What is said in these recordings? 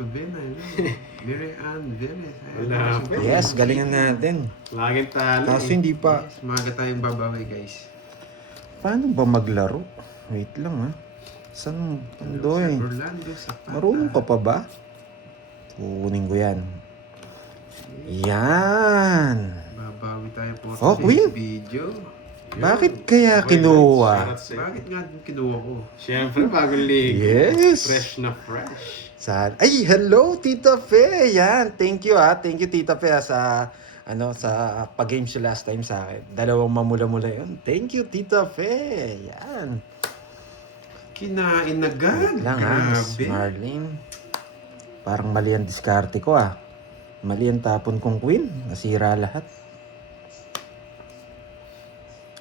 Lubena, Mary Ann Vélez. Yes, galingan natin. Laging talo. Kaso hindi pa. Yes, maaga tayong babawi, guys. Paano ba maglaro? Wait lang ha. Saan Pandoy? Orlando, Zapata. Marunong ka pa ba? Kukunin ko yan. Yan. Babawi tayo po Oh, sa Queen. video. Yun. Bakit kaya kinuha? Bakit nga kinuha ko? Siyempre, bagong ligo. Yes. Fresh na fresh. Ay, hello Tita Fe. Yan. Thank you ha. Thank you Tita Fe sa sa pag-game siya last time sa akin. Dalawang mamula-mula yun. Thank you Tita Fe. Yan. Kinain agad. Lang ha, Miss Grabe. Marlene. Parang mali ang diskarte ko ah. Mali ang tapon kong queen. Nasira lahat.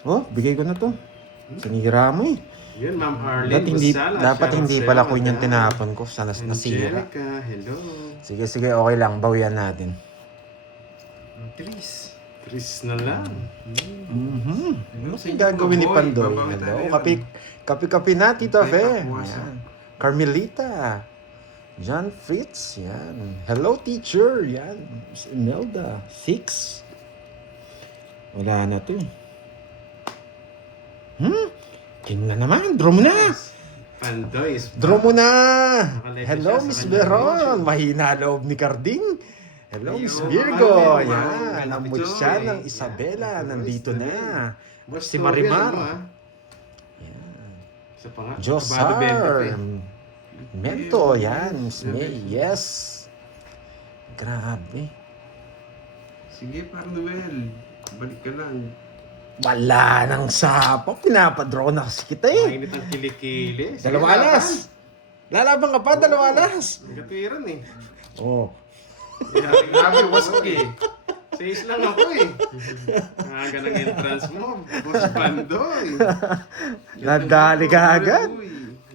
Oh, bigay ko na to. Sinira mo eh. Yun, Ma'am Arlene Dapat hindi pala queen yung tinapon ko. Sana nasira. Angelica, hello. Sige, okay lang. Bawian natin. Tris. Chris na lang. Ano ang gagawin ni Pandoy? Hello. Kapi-kapi na, Tita Fe. Yan. Carmelita. John Fritz. Yan. Hello, teacher. Yan. Miss Imelda. 6. Wala na to eh. King na naman. Draw mo na. Pandoy is Draw mo na. Nakalive Hello, siya sa Miss kanyang Veron. YouTube. Mahina loob ni Carding. Hello, Miss Ayun, Virgo. ayun, Yan. ayun, Ang ayun, mutya ayun. ng Isabela. Yan. Nandito na. Boss Si Toby, Marimar. ano, ah? Yan. Isa pa nga. Josar. Abado 20 pa Mento. Yan. Miss May. Yes. Grabe. Sige, Parnoel. Balik ka lang. Wala nang sapa. Pinapadraw na kasi kita eh. Mainit ang kilikili. Sige, Dalawa alas. Lalaban ka pa, dalawa alas. laban. Katuwiran eh. Oh. Grabe, wasak eh. 6 lang ako eh. Aga ng entrance mo. Boss Pandoy. Nadali ka agad.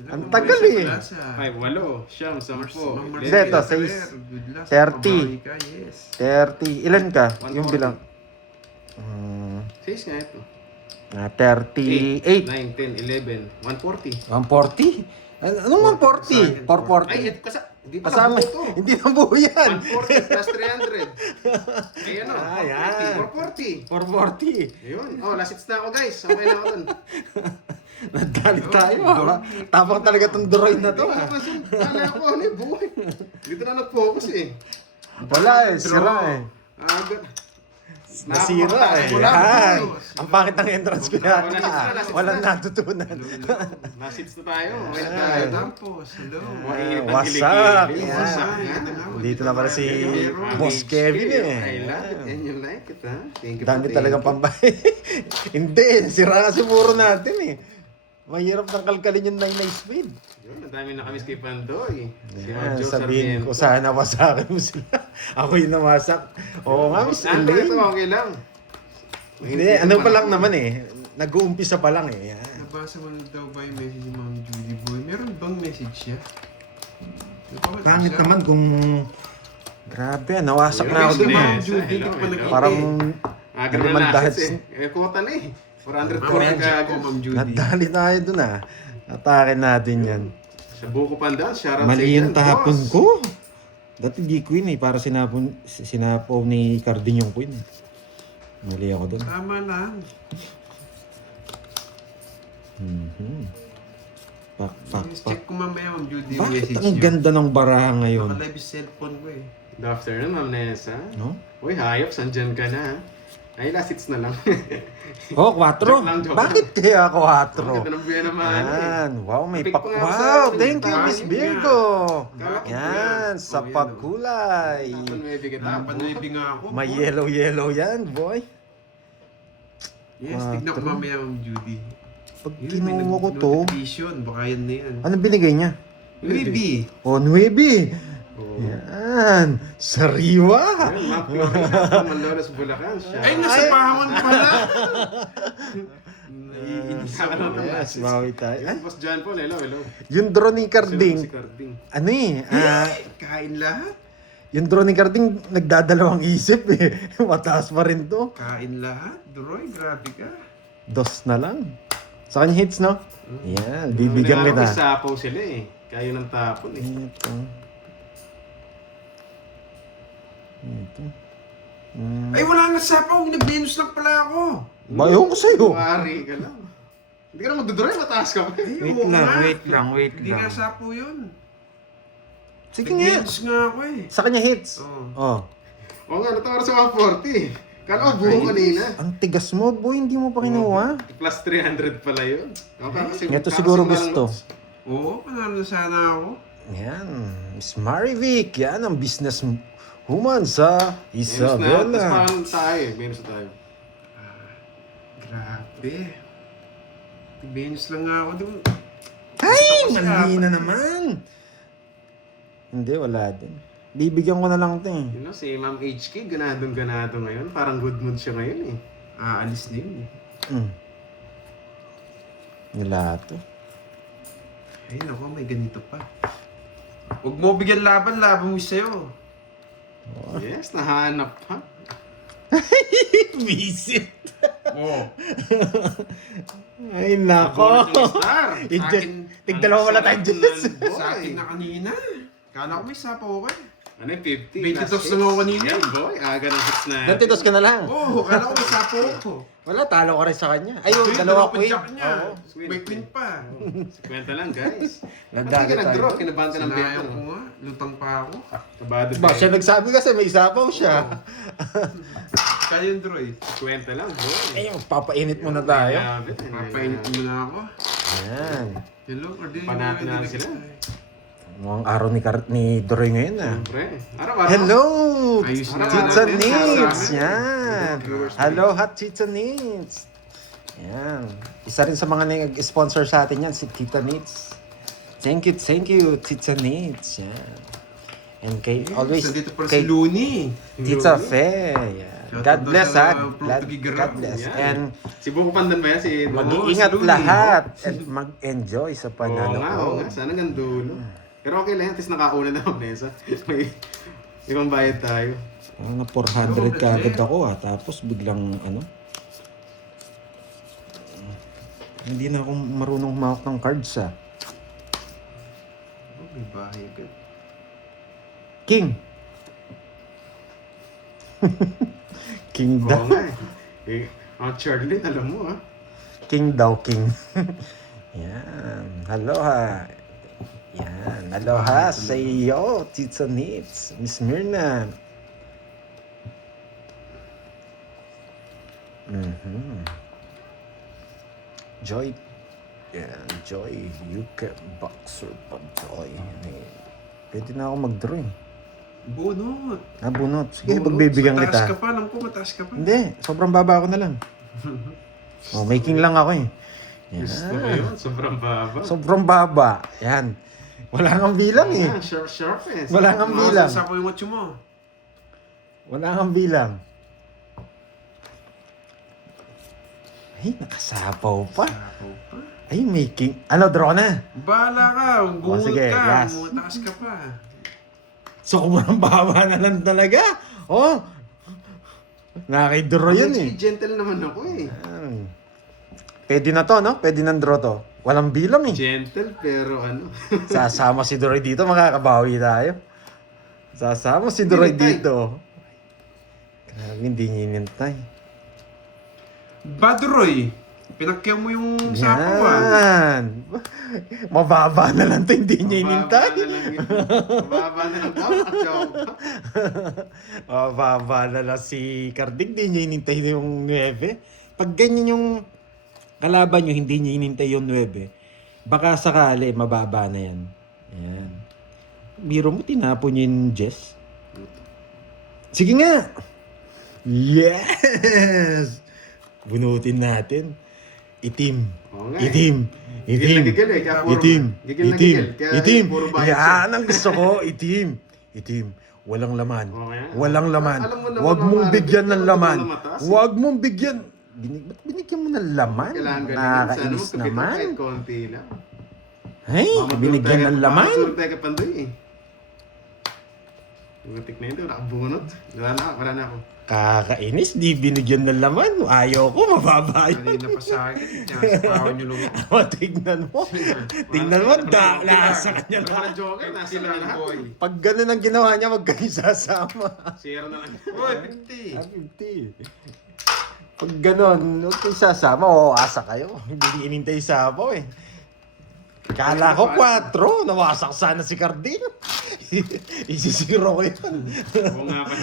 Ang tagal eh. 5, 8, siyam, 10. Hindi, ito, 30. 30. Ilan ka? Yung 140. bilang. 6 nga ito. 38. 9, 10, 11, 140. 140? Anong 140? 440? Ay, ito hindi pa Kasama. nabuo to. Hindi na buo yan. 140 plus 300. Ay, ano? Ah, yan. 440. 440. Ayun. Oh, last hits na ako, guys. Sabay na ako dun. Nadali tayo ha. Tapang talaga tong droid na to ha. Kala ko, ano yung buhay? Dito na nag-focus eh. Wala eh, sira eh. Agad. Nasira eh. Yan. Ang pangit ng entrance ko yata. Last hits na. Walang natutunan. Last hits na tayo. Okay na Ay. tayo. Tapos, hello. Mainit ang What's kilikili. up? What's up? Yan. Yan. Dito na pala si Ayun. Boss Kevin I eh. love it and you like it, ha? Thank you. Dami po, talagang thank you. pambay. Hindi, sira kasi puro natin eh. Mahirap nang kalkalin yung 9 speed. Yun, ang dami na kami kay Pandoy. Si Yan, Joe sabihin ko Sarmiento. sana wasakin mo sila. Ako yung nawasak. Oo nga, Miss Ito, Elaine. okay lang. Hindi, ano pa lang naman eh. Nag-uumpisa pa lang eh. Yan. Nabasa mo na daw ba yung message ni Ma'am Judy Boy? Meron bang message siya? Pangit naman kung... Grabe, nawasak na ako Yes, dun yes. eh. Ma'am Judy, hindi ko pa Hello. nakita. Parang Aga Ano na man last dahil- hits eh. Kuwata na eh. 440 Comment ka ko, agad. Ma'am Judy. nadali tayo dun ah. Atakin natin yan. Sa buko Pandan, shoutout Mali yung sa inyo, tapon boss. ko. Dati di queen eh. Para sinapaw ni Cardin yung queen. Mali ako dun. Tama lang. Pak. Check ko mamaya, Ma'am Judy, yung Bakit message ang niyo. ganda ng baraha ngayon? Naka-live yung cellphone ko eh. Good afternoon, Ma'am Nessa. No? Uy, hayop, sandyan ka na. Ay, last hits na lang. Oh, 4. Joke lang, joke Bakit kaya 4? Ang ganda ng buhay naman eh. Yan. Wow, may Pick pak. pa nga ako Wow, sa- thank you, Miss Ayun Virgo. Kala ko Yan, yan. sa Oh, yan, pagkulay. Tapon may bigat ako. Nakapanuibi nga ako. May boy. yellow yan, boy. Yes, tignan ko Quatro. mamaya, Ma'am Judy. Pag Yun, may kinuha ko to, notification. Baka yan na yan. ano binigay niya? Maybe. Oh, 9. Oo. Yan. Sariwa. Ayun, Ma'am Florida, Manlolos, Bulacan. Ay, nasa pahawan pala! Naiinis ako. Ano to? Yes, bawi tayo. Yung Boss John Paul, hello, hello. Yung drone ni Si Carding, Carding. ano eh, Kain lahat? yung drone ni Carding, nagdadalawang isip eh. Mataas pa rin to. Kain lahat? Droy, grabe ka. 2 na lang. Sa kanya hits, no? Yan, bibigyan Nung kita. Sapaw sila eh. Kayo ng tapon eh. Ito. to. Ay, wala na sapaw. Nag-Venus lang pala ako. Bayo ko sa'yo. Wari ka lang. Hindi ka na magdodry, mataas ka pa. Ay, Wait oo lang, nga. wait lang, wait Hindi lang. nga sapaw yun. Sige nga. Nag-Venus nga ako eh. Sa kanya hits. Oo. Oh. Oo nga, natawar sa 140. Kala ko buo kanina. Ang tigas mo, boy. Hindi mo pa kinuha. Plus 300 pala yun. Ito siguro gusto. Oo, panalo na sana ako. Yan. Miss Marivic. Yan ang business woman sa Minus na. Tapos Isabela. parang tayo eh. Minus na tayo. Grabe. Nag-Venus lang nga ako doon. Ay! Mali na naman. Hindi, wala din. Bibigyan ko na lang ito eh. You know, si Ma'am HK, ganadong-ganado ngayon. Parang good mood siya ngayon eh. Aalis na yun eh. Nila to. Ay, naku, may ganito pa. Huwag mo bigyan laban mo sa'yo. Yes, nahanap ha. Visit. Oo. Ay, nako. Bonus yung star. Tigdalawa wala tayong Diyos. Sa akin na kanina. Kala ko may sapaw ka eh. Ano yung 50? 22 na ako kanina. Yan boy, aga ng hits na. Nantitos ka na lang. Oo, kala ko may sapaw ko. Wala, talo ka rin sa kanya. Ayun, Ay, dalawa pa queen. jack niya. Oo. May queen pa. Kwenta lang guys. Ba't Nagdali ka nag-draw? tayo. Kinabanta ng Sinayang bento. ko nga. Lutang pa ako. Kabado Ba, siya nagsabi kasi may isapaw siya. Kaya yung draw eh. Kwenta lang boy. Eh, papainit muna tayo. Grabe. Papainit mo na ako. Yan. Hello, Cardin. Panate na sila. Mukhang araw ni Doroy ngayon ah. Siyempre. Araw-araw. Hello! Ayos na Tita natin. Nits! Sabi. Yan! Hello, hot Tita Nits! Yan. Isa rin sa mga nag-sponsor sa atin yan, si Tita Nits. Thank you, Tita Nits. Yan. And kay, always, So, dito pala kay si Looney. Tita Fe. Yan. Shout God out bless sa ha. Portuguese God bless. Yan. And Si Buko Pandan ba yan? Si mag-iingat si Looney. lahat at mag-enjoy sa Oo nga, oo pananood. nga. Sana hanggang dulo. Pero okay lang yan, at least nakauna na ang mesa. May ibang bayad tayo. Na 400 ka agad ako tapos biglang hindi na ako marunong humawak ng cards Oh, may bahay agad. King! King Oo daw. nga eh. Ang Charlie, alam mo ah. King daw, king. Yan. Aloha. Yan. Aloha sa iyo, Tita Nits. Miss Mirna. Joy. Yan. Joy. You can boxer pa, Joy. Pwede na ako mag-draw eh. Bunot. Bunot. Sige, Bunot. pagbibigyan Mataas kita. ka pa, alam ko mataas ka pa. Hindi, sobrang baba ko na lang. Making lang ako eh. Gusto mo Yan. yun? Sobrang baba. Sobrang baba. Yan. Wala kang bilang eh. Ah, sharp eh. Wala kang bilang. Sa yung watch mo. Wala kang bilang. Ay, nakasapaw pa. Sapaw pa. Ay, making. Ano, draw na? Bahala ka. Bunot sige, ka. last. Mataas ka pa. Sobrang baba na lang talaga. Oh. Nakidraw yun eh. Gentle naman ako eh. Yan. Pwede na to, no? Pwede ng draw to. Walang bilang eh. Gentle pero ano. Sasama si Doroy dito, makakabawi tayo. Sasama si Doroy Hinintay. dito. Grabe, hindi niya inintay. Badroy. Pinakyaw mo yung sapaw ah. Yan. Mababa na lang to, hindi niya inintay. Mababa na lang yun. Mababa na lang daw. Joke. Mababa na lang si Carding, hindi niya inintay yung 9. Pag ganyan yung kalaban nyo, hindi niya inintay yung 9. Baka sakali, mababa na yan. Yan. Biro mo, tinapon niya yung Jess. Sige nga! Yes! Bunutin natin. Itim. Oo nga eh. Itim. Gigil Itim. na gigil eh, kaya puro- Itim. gigil na Itim. gigil, kaya Itim. puro bayad Yan ang gusto ko. Itim. Itim. Walang laman. Okay. Walang laman. Alam mo naman, Huwag mong Mama, bigyan ng bigyan mo laman. ng matas, eh. Huwag mong bigyan. Ba't binigyan mo ng laman? Kailangan galing. Nakakainis Sana naman. kahit konti lang. Hey, binigyan ng laman. Makakatulog tayo kay Pandoy eh. Matik na ito, nakabunot. Wala na ako. Kakainis, di binigyan ng laman. Ayaw ko, mababa yun. Kanina pa sa akin. Nakasapawan nyo lang. Tingnan mo. Tingnan mo, nasa kanya Wala na. na joker, nasa na lahat. boy. Pag ganun ang ginawa niya, wag kayo sasama. Zero na lang. Boy, 50. Pag ganun, huwag kayo sasama, asa kayo. Hindi inintay sabaw eh. Kala ko 4, nawasak sana si Cardin. Isisiro ko yun. Oo nga pa.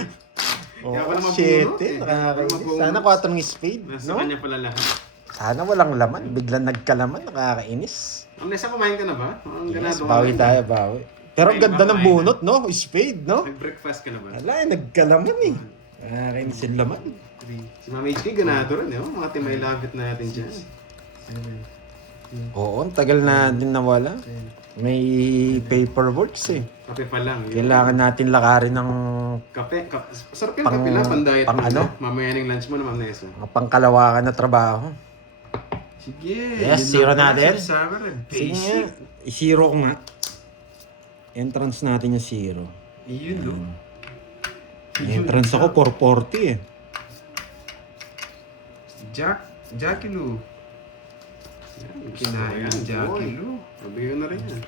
Kaya Oh, pala mabunot 7, eh. nakakainis. Mabunot. Sana 4 ng spade, Nasa no? kanya pala lahat. Sana walang laman, biglang nagkalaman, nakakainis. Nesa, kumain ka na ba? Ang Yes, ganado bawi tayo, bawi. Pero ang ganda ng bunot, no? Spade, no? Nag-breakfast ka na ba? Wala, nagkalaman eh. Nakakainis yung laman. Si Mami HK, ganado rin, eh. Mga timay labit natin dyan. Oo, ang tagal na din nawala. May paperworks eh. Kape pa lang. yun. Kailangan natin lakarin ng Kape. Sarap yung kape lang, pang-diet pang mo ano? na. Mamaya ng lunch mo na, Ma'am Nessa. mga pangkalawakan na trabaho. Sige. Yes, yun zero lang natin. sinasabi rin. Sige nga, Basic. i-zero ko nga. Entrance natin yung 0. Yun, no? Entrance ako 440 eh. Jackie Lou. Kinain ng Jackie Lou. Nabigyan na rin yan.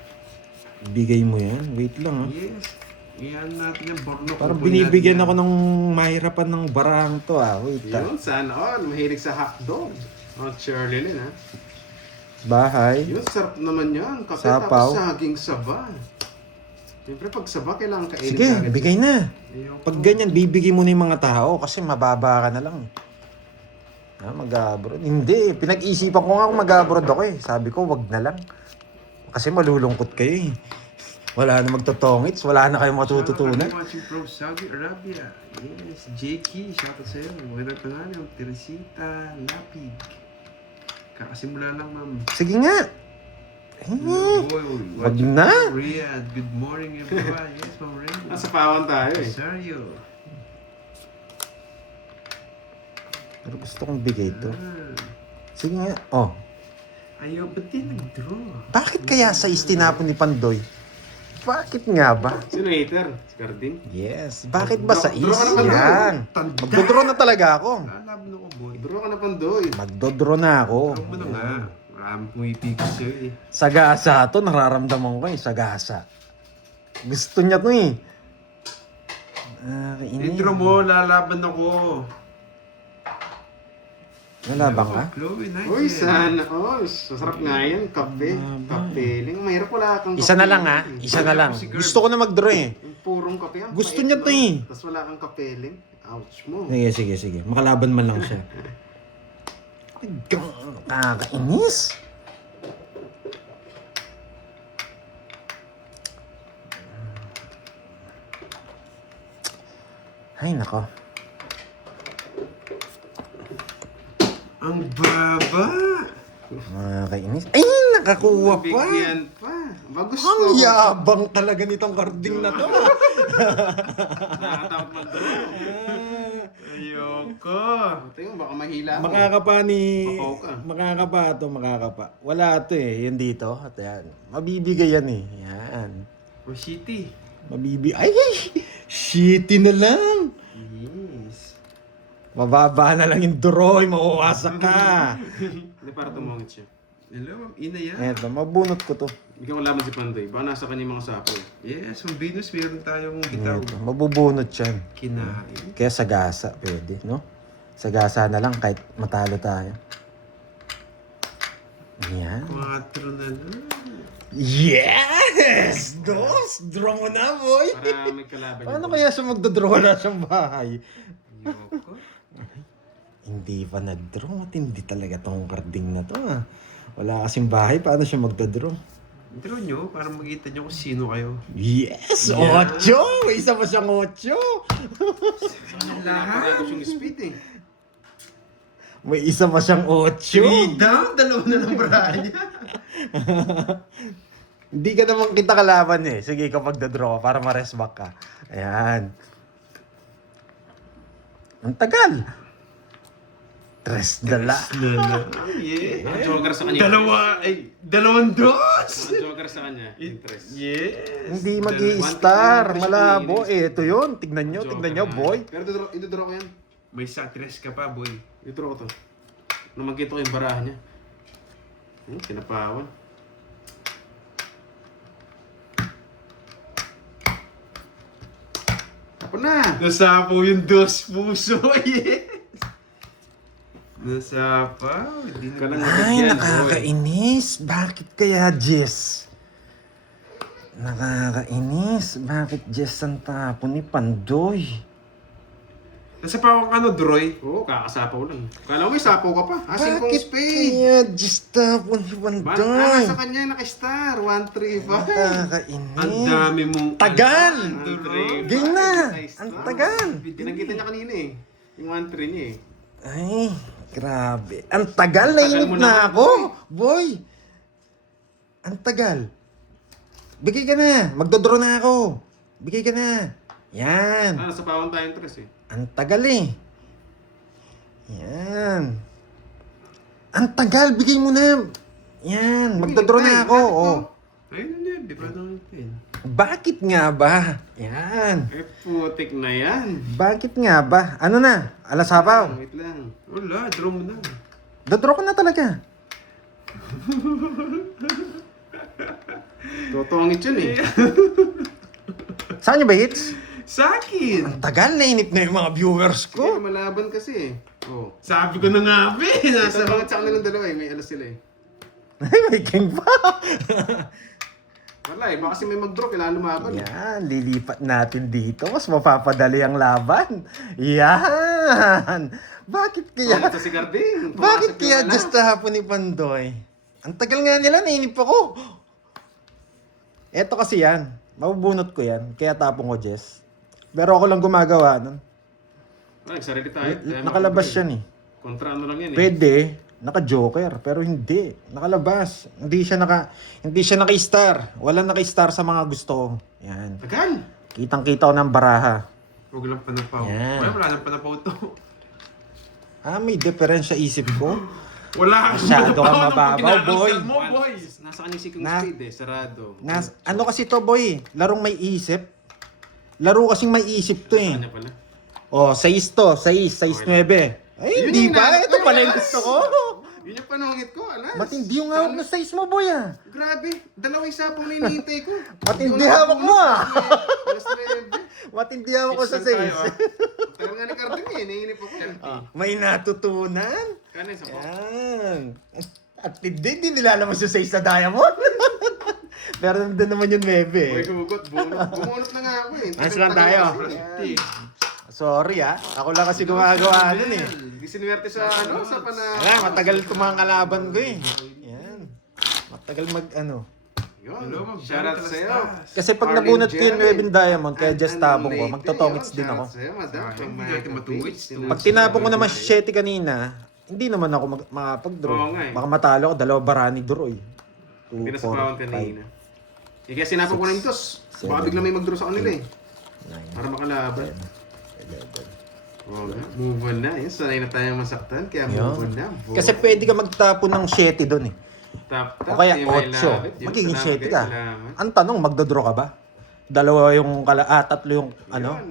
Bigay mo yan. Wait lang ah. Yes. Iyan natin yung borno. Parang binibigyan ako ng mahirapan ng barang to ah. Wait ah. Yun, sana all. Mahilig sa hotdog. Oh, Shirley Lynn, ha? Bahay. Yun, sarap naman yan. Kape Sapaw. tapos saging saba. Siyempre, pag saba, kailangan kainin Sige, agad. bigay na. Ayoko. Pag ganyan, bibigay mo na yung mga tao kasi mababa ka na lang. Ha, mag-abroad. Hindi, pinag-isipan ko nga kung mag-abroad ako eh. Sabi ko, wag na lang. Kasi malulungkot kayo eh. Wala na magtotongits, wala na kayong matututunan. Shoutout watching from Saudi Arabia. Yes, Jakey, shoutout sa'yo. Magandang tanghali, Teresita Lapig. Kakasimula lang, ma'am. Sige nga. Boy, Wag watching na. from Riyadh. Good morning, everyone. Yes, Ma'am Rainbow. Nasa pawan tayo, eh. Rosario. Pero gusto kong bigay ito. Ah. Sige nga. Oh. Ayaw, ba't di nag-draw? Bakit kaya sa istinapon ni Pandoy? Bakit nga ba? Sino hater? Si Carding? Yes. Bakit ba sa Draw is? ka na ba, Yan. Tanda. Magdodraw na talaga ako. Lalaban ako, boy. Draw ka na, Pandoy. Magdodraw na ako. Draw mo na nga. Marami pumipigil sa'yo eh. Sagasa to, nararamdaman ko eh. Sagasa. Gusto niya to eh. I-draw mo, lalaban ako. Nalabang ka? Chloe, nice. Uy, yan. sana all. Sasarap nga yan. Kape. Kapeling. Mahirap wala kang Isa na lang kapeling, ah. eh. Isa na lang. Gusto ko na magdraw eh. Yung purong kape. Ang Gusto pait niya to nun. eh. Tapos wala kang kapeling. Ouch mo. Sige, sige, sige. Makalaban man lang siya. Kakainis. Ay, nako. Ang baba. Nakakainis. Ay, nakakuha pa. Bigyan pa. Ba gusto? Ang yabang talaga nitong karding na to. Nakakatakot mag-draw. Ayoko. Tingnan, baka mahila ako. Makakapa ni... Mapaw ka. Makakapa to, makakapa. Wala to eh, yan dito. At yan. Mabibigay yan eh. Yan. O City. Ay! Shitty na lang! Yes. Mababa na lang yung duroy, mauwasak ka. Hindi, para tumungit siya. Hello, Ma'am Ina yan. Eto, mabunot ko to. Bigyan ko laban si Pandoy. Baka nasa kanya yung mga sapo. Yes, from Venus, meron tayong bitaw. Eto, mabubunot yan. Kinain. Kaya sagasa, pwede, no? Sagasa na lang kahit matalo tayo. Yan. 4 na lang. Yes! Dos! Draw mo na, boy! Para may kalaban Paano yung- kaya siya magdodraw na siyang bahay? Ayoko. Hindi pa nag-draw. Matindi talaga tong karding na to, ah. Wala kasing bahay, paano siya magdodraw? Draw nyo para makita nyo kung sino kayo. Yes! Yeah. 8! May isa pa siyang 8! Naparado siyang speed eh. May isa pa siyang 8! Down, dalawa na lang baraan niya. Hindi ka naman kita kalaban eh. Sige, kapag da-draw ka para ma-rest back ka. Ayan. Ang tagal. Tres dala. Yeah. Ang joker sa kanya. Dalawang dos! Ang joker sa kanya. Interest. Yes! Hindi mag-i-star. Malabo. Ito yun. Tignan nyo, boy. Pero ito draw ko yan. May satres ka pa, boy. Ito ko to. Nung magkita ko yung baraha niya. Kinapawan. Tapon na! Nasapo yung dos puso, yes! Nasapaw. Hindi Ka lang Ay, yan, nakakainis. Bakit kaya, Jess? Nakakainis. Bakit Jess ang tapon ni Pandoy? Nasapaw ang Droy. Oo, kakasapaw lang. Kala mo may sapaw ka pa. Asin kong Bakit spade. kaya Jess tapon ni Pandoy? Nasa kanya naka-star. 1-3-5. Nakakainis. Ang dami mong... Tagal! Droy. Game na! Ang tagal! Pinagkita niya kanina eh. Yung 1-3 niya eh. Ay, grabe. Ang tagal, nainip mo na naman, ako. Boy! Ang tagal. Bigay ka na. Magdodraw na ako. Bigay ka na. Yan. Nasa pawang tayong 3 eh. Ang tagal eh. Yan. Ang tagal. Bigay mo na. Yan. Magdodraw na ako. Oh. Ayun na yan. Di ba nang pin? Bakit nga ba? Yan. Eh, putik na yan. Bakit nga ba? Ano na? Alasapaw. Wait lang. Wala, draw mo na. Dodraw ka na talaga. Totongit yun eh. Saan niyo ba hits? Sa akin! Ang tagal. Nainip na yung mga viewers Sige, ko. malaban kasi eh. Oh. Sabi ko na nga, be! Nasa Nasa... mga sa kanilang dalawa eh. May alas sila eh. May king pa. Wala eh. Baka kasi may mag-draw. Kailangan lumaban. Yan, lilipat natin dito. Mas mapapadali ang laban. Yan. Bakit kaya? Ito si Garding. Bakit Pumasok kaya yung just hapon ni Pandoy? Ang tagal nga nila, nainip ako. Eto kasi yan. Mabubunot ko yan. Kaya tapong ko, Jess. Pero ako lang gumagawa nun. Nagsarili tayo. Nakalabas yan eh. Kontra ano lang yan eh. Pwede. Naka-joker. Pero hindi. Nakalabas. Hindi siya naka-star. Walang naka-star sa mga gusto ko. Yan. Tagal. Kitang-kita ko ng baraha. Huwag lang panapaw. Yan. Wala lang panapaw to. May diferensya isip ko. Wala Masyado kang mababaw, boy. Mo, boy. Nasa kanya si King Na- Spade eh. Sarado. Ano kasi to, boy? Larong may isip. Laro kasing may isip to Nasa eh. kanya pala. Oh, 6 to. 6, 9. Ay, Yun hindi yung ba? hinanap Ito ko, pala yung alas. gusto ko. Yun yung panungit ko, alas. Matindi yung hawak na 6 mo, boy ah. Grabe. Dalawang isapaw na hinihintay ko. Matindi hawak mo, ah. Alas 9. Matindi hawak ko sa Pixel tayo, 6. Tagal nga ni Carding eh. Nainip ako eh. May natutunan. Kanin sa po. Yan. At hindi nilalabas yung 6 na diamond. Pero nandun naman yung 9 eh. Boy, gugot. Bumunot na nga ako eh. Ayos lang tayo. Sorry ah. Ako lang kasi gumagawa nun eh. Di sinuwerte sa ano, sa pana... Matagal itong mga kalaban ko eh. Yan. Matagal Yun. Hello, ma'am. Shoutout sa'yo. Kasi pag Arlene nabunot ko yung Jeremy. 11 diamond, kaya just And tapong ko, lately, magtotongits yun, din ako. shoutout sa'yo, madam. Sayang, From hindi my natin matuwid. page. Pag tinapon ko naman si Shetty kanina, hindi naman ako makapag-draw. Oo nga eh. Baka matalo ko, 2 barani draw eh. 2, Hindi na sa pawang 4, 5, kanina. Eh kaya sinapon ko na yung tos. Baka bigla may mag-draw sa kanila eh. 9, Para makalaban. 11. Oo nga. Move on na. Yun, sanay na tayo masaktan. Kaya Yun. move on na. Kasi pwede ka magtapon ng Shetty doon eh. Tap, O kaya 8. Magiging 7 ka. Ang tanong, magdodraw ka ba? 2 yung, 3 yung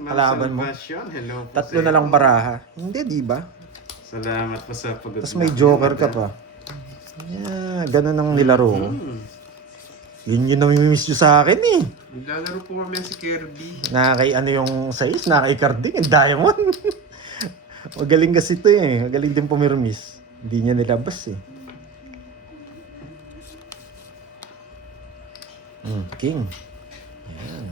kalaban mo. Hello po 3 na lang baraha. Hindi, di ba? Salamat po sa pag- Tapos may joker ka pa. Yeah, ganun ang nilaro ko. Yun yung namimiss nyo sa akin eh. Naglalaro po mamaya si Kirby. Nakakay yung 6, nakakay Carding, yung diamond. Magaling kasi ito eh. Magaling din pumirmis. Hindi niya nilabas eh. King. Yan.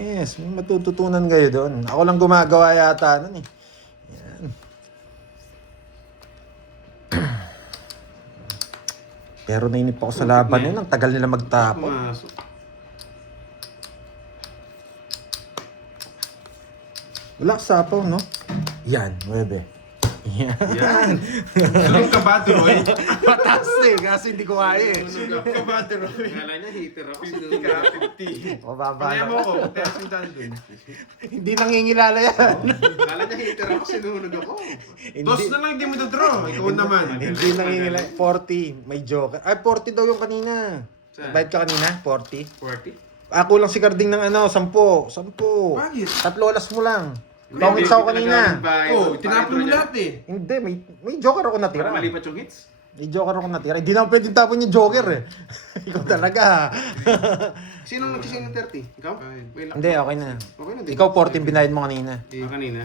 Yes, may matututunan kayo doon. Ako lang gumagawa yata nun eh. Yan. Pero nainip ako sa laban nun. Ang tagal nila magtapon. Pumasok. Wala sapaw, no? Yan, 9. Yan. Yan. Sunog ka ba, Troy? Mataas eh, kasi hindi ko kaya eh. Sunog ka ba, Troy? Akala niya hater ako. 50 ka, 50. O, baba Kaya mo na. ko, pero sindan dun. Hindi nangingilala yan. Akala niya hater ako, sinunog ako. Dos na lang, hindi mo draw. Ikaw naman. Hindi nangingilala. 40, may joker. Ay, 40 daw yung kanina. Saan? Bayad ka kanina? 40? 40? Ako lang si Carding ng 10. 10. Bakit? 3 oras mo lang. Tongits ako kanina. Oh, tinapon mo lahat eh. Hindi, may joker ako Para natira. malipat yung hits? May joker ako natira. Hindi naman pwedeng tapon yung joker eh. Ikaw talaga. Sino nagsising ng 30? Ikaw? Wait lang. Hindi, okay na. Okay na, di Ikaw ba? 14 binayad mo kanina. Kanina.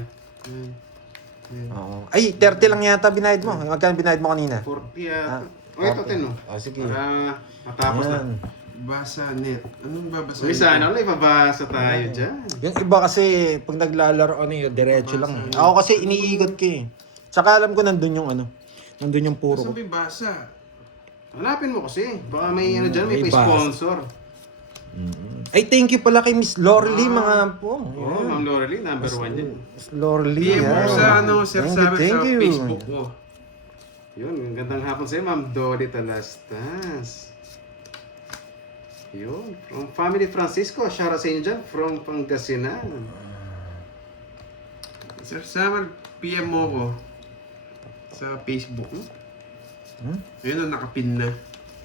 Oo. Ay, 30 lang yata binayad mo. Magkano binayad mo kanina? 40 yata. Ah, O, ito 10 no? Oh, sige. Para matapos na. Yan. Basa net. Anong babasa? Uy, sana wala ibabasa tayo dyan. Yung iba kasi, pag naglalaro, diretso lang. Ako kasi iniikot ko eh. Tsaka alam ko nandun yung nandun yung puro ko. Saan may basa? Hanapin mo kasi. Baka may ano dyan, may May basa. sponsor. Ay, thank you pala kay Miss Lorely, mga po. Oo, Ma'am Lorely, number 1 yan. Miss Lorely. PM mo yan. sa Sir Sabi Thank sa you. Facebook mo. Yun, gandang hapon sa'yo, Ma'am Dory Talastas. Yun, from Family Francisco, shoutout sa inyo dyan, from Pangasinan. Sir Samuel, PM mo ko sa Facebook. Ayun, nakapin na.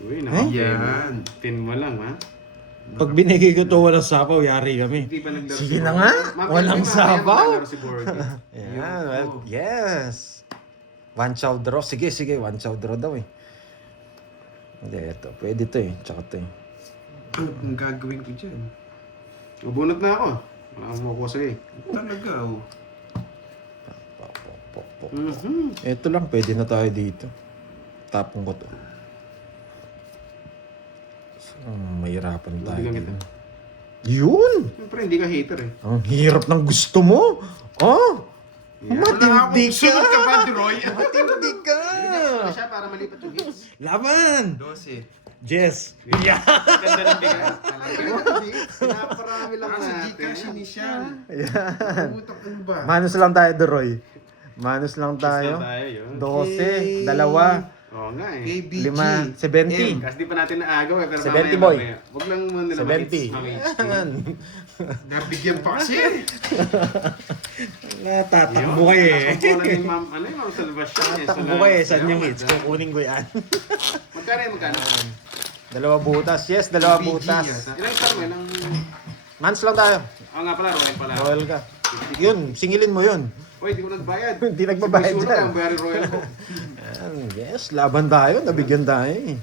Uy, Yan. pin mo lang, ha? Pag binigay ko to walang sapaw, yari kami. Hindi pa naglaro Sige si na Borgie. nga, Ma'am, walang mamaya sabaw. maglalaro si Borgie. Yan, well, yes. One chow draw. Sige, one chow draw daw eh. Hindi, ito. Pwede to eh. Tsaka to eh. Ano kung gagawin ko dyan? Mabunot na ako. Wala akong makuha sa'yo eh. Talaga, oh. Pok. Mhm. Ito lang, pwede na tayo dito. Tapong ko to. So, mahirapan tayo. Bigyan kita. dito. Yun! Siyempre, hindi ka hater eh. Ang hirap ng gusto mo. Oh! Yeah. Matindi ka! Sunod ka ba, Troy? Matindi ka! Ano siya para malipat yung hits? Laban! 12. Jess! Yeah! Ganda ng bigay. Pinaparami lang Ah, sa natin. Gcash initial. Yan. Putak, ano ba? Manos lang tayo, Doroy. Manos lang tayo. Tayo yun. 12, dalawa, Oo nga eh. KBG. 5, 70. Kasi di pa natin naagaw eh. Pero 70 mamaya, boy. mamaya. Huwag lang mo nila 70. Yan. Nabigyan pa kasi. Natatakbo kayo eh. Nakasampo na ni Ma'am, ano yung Ma'am Salvation eh. Tatakbo kayo eh. Saan yung hits? Kukunin ko yan. Magkano yung magkano? Dalawa butas. Yes, dalawa PG, butas. yata. Ilang star mo? Ilang... Mans lang tayo. Oo nga pala, Royal pala. Royal ka. Yun, singilin mo yun. Uy, di ko nagbayad. Hindi nagbabayad Siguro dyan. kaya ang bayari Royal ko. Yan, yes, laban tayo. Nabigyan tayo eh.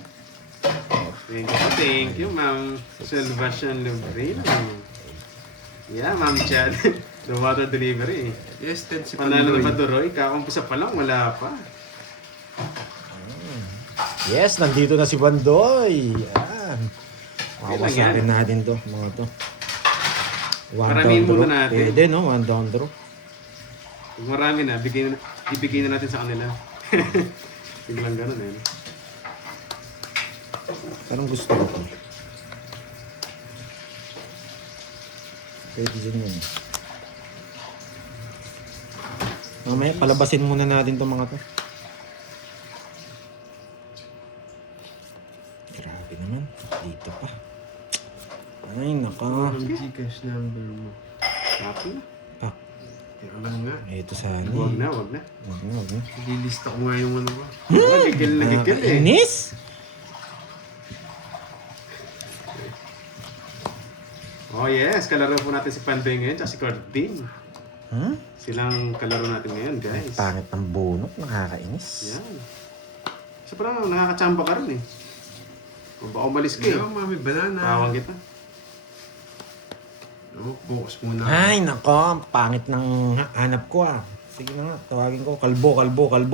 Thank you, Ma'am Salvation Lubrino. Yeah, Ma'am Chad. The water delivery. Yes, 10 si Panalo na ba Pandoy. Doroy? Kakampisa pa lang, wala pa. Yes, nandito na si Bandoy. Yan. Okay lang Makawasakin natin to, mga to. One Paramihin down muna draw. natin. Pwede, no? One down draw. Pag marami na, ibigay na natin sa kanila. Biglang ganun eh. Parang gusto ko to. Pwede dyan yun. Mamaya, palabasin muna natin itong mga to. Grabe naman. Dito pa. Ay, naka. Ang Gcash number mo. Happy na. Pak. Teka lang nga. Ito sana. Huwag na, huwag na. Huwag na, huwag na. Lilista ko nga yung ano ba. Gigil na gigil eh. Nakakainis! Oh yes, kalaro po natin si Pandoy ngayon, tsaka si Cordin. Huh? Silang kalaro natin ngayon, guys. Pangit ng bunot. Nakakainis. Yan. So parang nakakachamba ka rin eh. Kung baka umalis ka eh. Yo, mami, banana. Pawang kita. Oh, focus muna. Ay, nako. Pangit ng hanap ko ah. Sige na nga. Tawagin ko. Kalbo.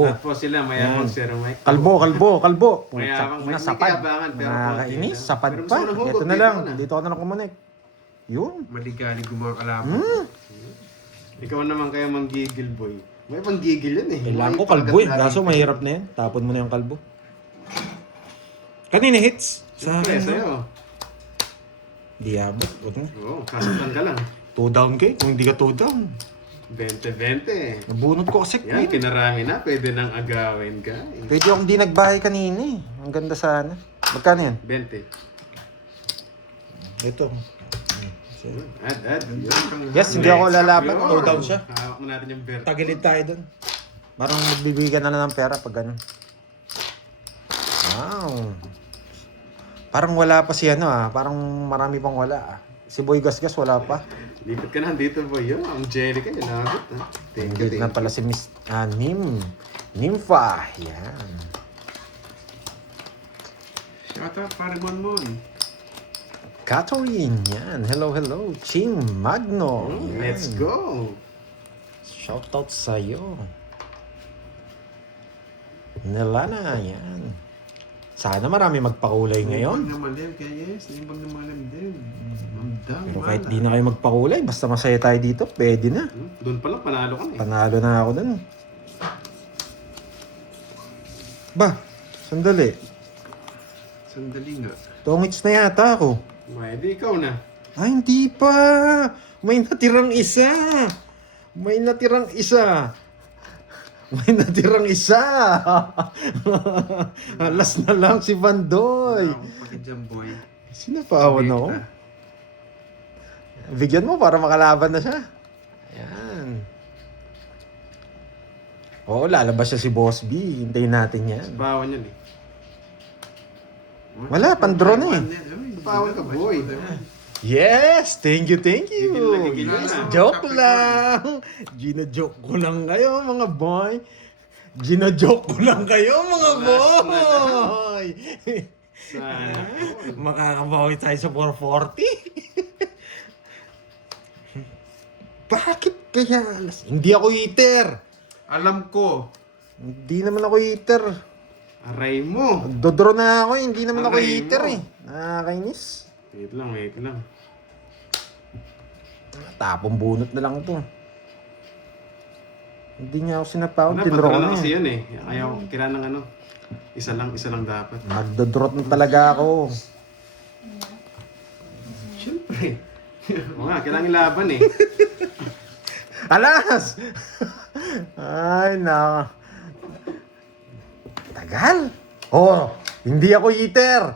Tapos sila, mayabang Yan. Sir Mike. Kalbo. Mayabang, Ina, may sapad. kayabangan, pero Nakakainis. konti lang. Sapad Pero pa. gusto mo ng hugot, Ito na dito lang. ka na. Dito ako na lang kumunik. Yun. Maligalig yung mga kalaban. Ikaw naman kaya manggigil boy. May panggigil yan eh. Kailangan ko May kalbo eh. pagkat- Kaso mahirap na yan. Tapon mo na yung kalbo. Kanina hits. Sa Siyempre, akin. sa'yo. Di abot. Huwag na. Oo, kasutan ka lang. 2 down kay. Kung hindi ka 2 down. 20-20. Nabunot ko kasi Yan, queen. pinarami na. Pwede nang agawin, guys. Pwede akong di nagbahay kanina eh. Ang ganda sana. Magkano yan? 20. Ito. Add. Yes, hindi ako lalaban. Yun. Throw down siya. Hawak mo natin yung belt. Tagilid tayo dun. Parang nagbibigyan na lang ng pera pag ganun. Wow. Parang wala pa si ano ah. Parang marami pang wala ah. Si Boy Gasgas wala pa. Lipat ka na dito, boy. Yun, ang Angelica, yun. Lagot, ha? Thank you, Hindi na pala si Miss Nympha. Yan. Shout out, pare Monmon. Catherine. Yan. Hello. Ching Magno. Let's Yan. go. Shoutout sa'yo. Nelana. Yan. Sana marami magpakulay ngayon. Nimbang na malim, kaya yes, nimbang na malim din. Mamdang, Pero kahit di na kayo magpakulay, basta masaya tayo dito, pwede na. Doon pa lang, panalo ka na eh. Panalo na ako dun. Ba, sandali. Sandali nga. Tongits na yata ako. May di ikaw na. Ay, hindi pa. May natirang isa. Alas na lang si Bandoy. Wala akong pati dyan, boy. Sinapawan ako. Bigyan mo para makalaban na siya. Ayan. Oo, lalabas siya si Boss B. Hintayin natin yan. Bawan yan eh. Wala, pan-draw na eh. Bawal ka, boy. Yes! Thank you. Gigil na. Yes, joke lang. Gina-joke ko lang kayo, mga boy. Gina-joke ko lang kayo, mga boy. Sana. Makakabawi tayo sa 440. Bakit kaya? Hindi ako eater. Alam ko. Hindi naman ako eater. Aray mo. Dodro na ako, hindi naman ako Aray eater mo. eh. Nakakainis. Wait lang. Tapong bunot na lang ito. Hindi niya ako sinapaw. Wala, Tinro ko padala na na kasi eh. yun eh. Ayaw, kailangan ng ano. Isa lang dapat. Magdodrot na talaga ako. Siyempre. Oo nga, kailangan ilaban eh. Alas! Ay, na. Tagal. Oh, hindi ako eater.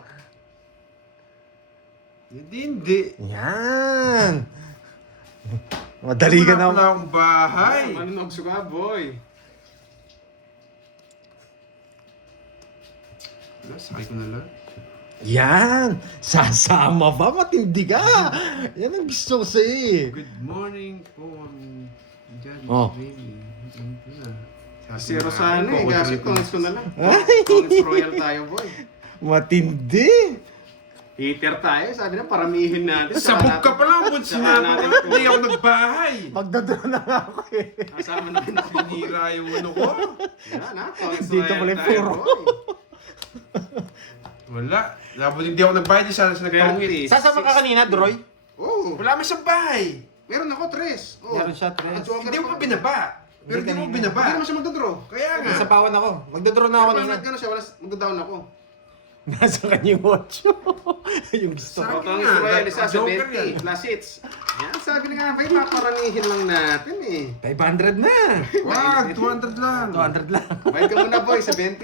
Hindi. Yan. Madali ka Wala na. akong bahay. Manunog suka, boy. Wala, sakay ko na lang. Yan. Sasama ba? Matindi ka. Yan ang gusto ko sa'yo. Good morning po. Diyan, Oh. baby. Zero sana eh. Ako, Kasi ko. tongits ko na lang. Tongits royal tayo, boy. Matindi. Heater tayo. Sabi na, paramihin natin. Sabog ka pa lang, kung Saka sinabi natin ko, hindi ako nagbahay. Magdodro na nga ako eh. Kasama natin ako. Pinira yung ano ko. Yan ha, tongits Dito royal pala yung tayo, puro. boy. Wala. Labot hindi ako nagbahay, di sana sa nagtongit. 30. Sasama ka kanina, Droy? Oo. Wala man sa bahay. Meron ako, tres. Oh. Meron siya, tres. At joker Hindi mo ako. pa binaba. Pero Hindi hindi mo kanina. binaba. Hindi naman siya magdodraw. Kaya nga. Sapawan ako. Magdodro na ako Pero kanina. gano'n siya, magdodown ako. Nasa kanya yung 8. yung gusto Sa ko. akin Tongits nga, royal isa, joker 70 yan. plus hits. Yan, sabi na nga ba, paparamihin lang natin eh. 500 na. Wag, 200 lang. 200 lang. Bayad ka muna boy, 70.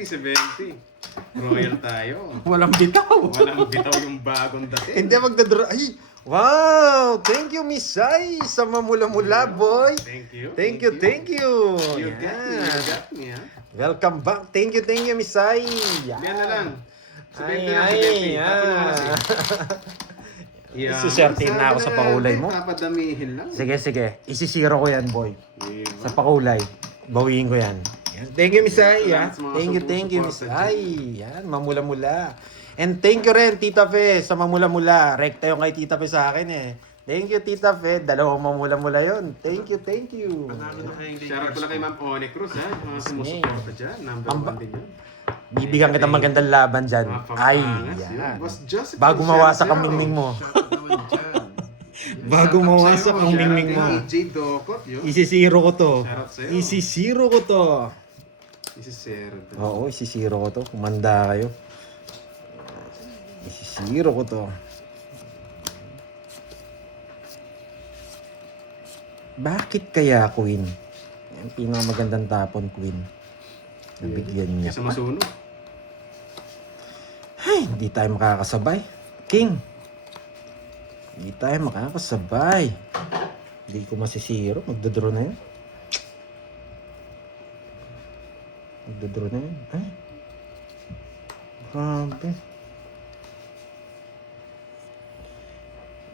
Royal tayo. Walang bitaw. Walang bitaw yung bagong dating. Hindi magdodro. Ay! Wow! Thank you, Miss Sai, sa mamula-mula, boy. Thank you. Thank you. You got me, Yan. you got me, ha? Welcome back. Thank you, Miss Sai. Yan. Yan na lang. Ay, 70 na, ay, 70. Tapos mo kasi. yan. Susertin na ako sa pakulay mo. Papadamihin lang. Sige. Isisiro ko yan, boy. Diba? Sa pakulay. Bawiin ko yan. Yan. Thank you, Miss Ai. Salamat sa mga Thank you, Miss sumusuporta Ai. Yan, mamula-mula. And thank you rin, Tita Fe, sa mamula-mula. Rekta yung kay Tita Fe sa akin eh. Thank you, Tita Fe. Dalawang mamula-mula yun. Thank you. Panalo na kayong Shoutout pala kay Ma'am One Cruz, ha? Mga sumusuporta dyan. Number 1 din yun. Bibigyan kita magandang laban dyan. Mga Ay, pampangas, yun. yan. Boss Joseph, Bago mawasak ang 0-0. mingming mo. Shoutout naman dyan. Bago mawasak ang Shoutout mingming kay mo. J. Dokot, yun. Isisiro ko to. Shoutout sa'yo. Isisiro ko to. This is Sir. Oo, isisiro ko to. Kumanda kayo. Isisiro ko to. Bakit kaya, Queen? Ang pinakamagandang tapon, Queen. Nabigyan niya Kasi pa. masunog. Ay, hindi tayo makakasabay. King. Hindi tayo makakasabay. Hindi ko masisiro. Magdodraw na yun. Magdodraw na yun. Ay. Grabe.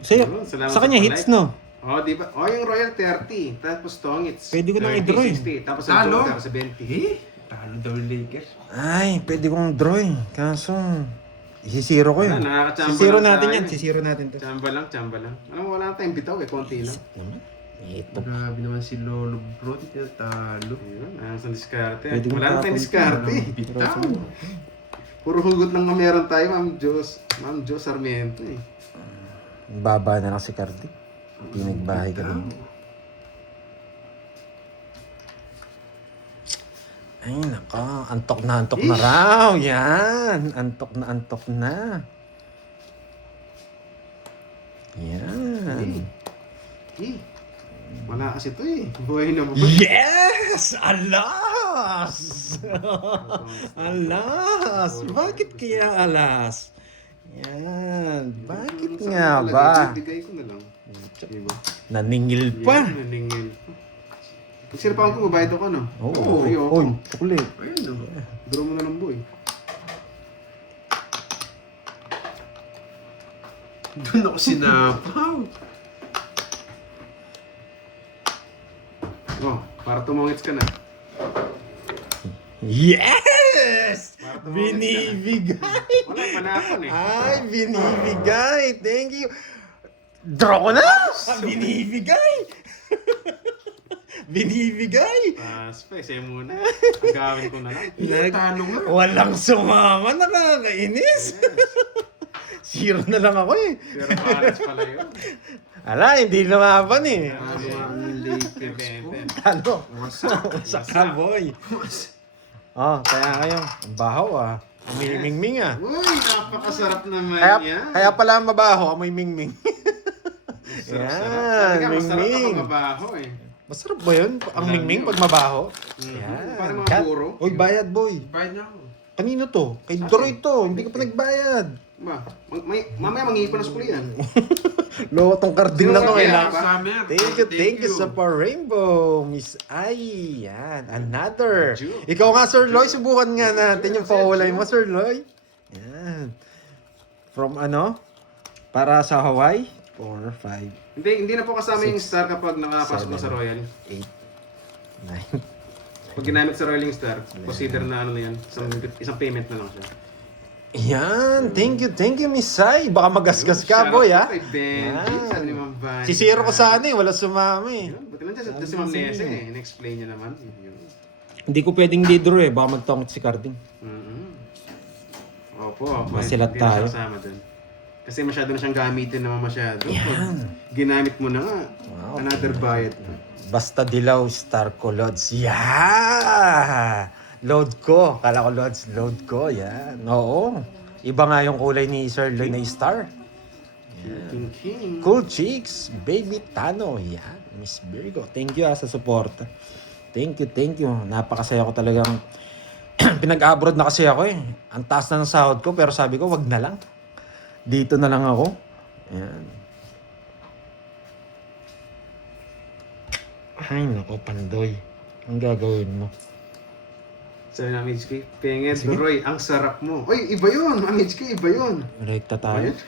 Sa'yo, Ayun, salamat sa kanya sa hits, like. no? Oh, di ba? Oh, yung Royal 30. Tapos Tongits. Pwede ko nang 30, i-draw eh. 60. Tapos ang Talo? Joker, 70. Eh? Talo daw yung Lakers. Ay, pwede kong drawing. Kaso, isisiro ko yun. Wala, nakakachamba Sisiro lang natin tayo yan. eh. Sisiro natin to. Chamba lang, chamba lang. Alam mo, wala na tayong bitaw eh. Konti lang. Naman. Ito. Grabe naman si Lolo Bro. Di niya talo. Ayun, nasa diskarte. Pwede kong Wala na tayong tapon. diskarte. Walang bitaw. Puro hugot lang na meron tayo, Ma'am Jos. Ma'am Jos Sarmiento eh. Ang baba na lang si Cardi. Pinagbahay ka rin. Ay, nako. Antok na raw. Yan. Antok na. Yan. Eh, wala kasi to eh. Buhay na buhay. Yes! Alas! Alas! Bakit kaya alas? Yan. Bakit nga ba? Bigay ko na lang. Diba? Naningil pa. Yan, naningil pa. Kung sinapakan ko, mabayad ako, no? Oo. Ay, oo. Uy, kulit. Ayun o. Draw mo na ng boy. Doon ako sinapaw. Oh, para tumungits ka na. Yes! Para tumungits ka na. Binibigay! Wala, manakon eh. Ay, binibigay! Thank you! Draw ko na! Binibigay! Binibigay! Pas pa, sa'yo muna. Ang gawin ko na lang. Talo nga. Walang sumama, nakakainis! Zero na lang ako eh. Pero balance pala yun. Ala, hindi lumaban eh. Ang Lakers. Talo. Wasak. Sa cowboy. Oh, kaya kayo. Ang baho ah. Amoy mingming ah. Uy, napakasarap naman yan. Kaya pala mabaho, amoy mingming. Sarap-sarap. Yan, Sabi nga, masarap mingming. ako mabaho eh. Masarap ba yun? Ang Alam mingming niyo. pag mabaho? Mhm. Parang mga Kat- puro. Uy, bayad boy. Bayad na ako. Kanino to? Kay Droy to. Hindi ka pa nagbayad. Ba, mamaya mangipan na sa kulian. Loko tong carding na to. Okay, Kailangan. Summer. Thank you sa pa rainbow, Miss Ai. Yan, another. Ju. Ikaw nga, Sir Loy, subukan nga natin yung pakulay mo, Sir Loy. Yan. From ano? Para sa Hawaii? 4, 5, Hindi na po kasama yung star kapag nakapasok na sa Royal. 8, 9. Pag ginamit sa Royal yung star, consider na ano na yan, isang payment na lang siya. Yan, thank you, Miss Ai. Baka magasgas ka, boy, ha? Kay Benji, Yan. sa limang bahay. Si Zero ko sana eh, wala sumami. Yun, buti lang dyan, si Ma'am Nese eh, in-explain niya naman. Yun. Hindi ko pwedeng di-draw eh, baka magtongit si Carding. Mhm. Opo, Masilat hindi na tayo. siya kasama dun. Kasi masyado na siyang gamitin naman masyado. Yan. Pag ginamit mo na nga, Wow. another bayad. Basta dilaw, star ko, Lods. Yeah! Load ko. Kala ko, Lods, load ko. Yan. Oo. Iba nga yung kulay ni Sir Loy na star. King. Cool Chicks, Baby Tano. Yan. Miss Virgo. Thank you sa support. Thank you. Napakasaya ko talagang pinag-abroad na kasi ako eh. Ang taas na ng sahod ko pero sabi ko, wag na lang. Dito na lang ako. Yan. Ay, nako, Pandoy. Ang gagawin mo? Sabi namin, HK, Penged, Roy, ang sarap mo. Uy, iba yun! Ang HK, iba yun! Rekta tayo. Ayun.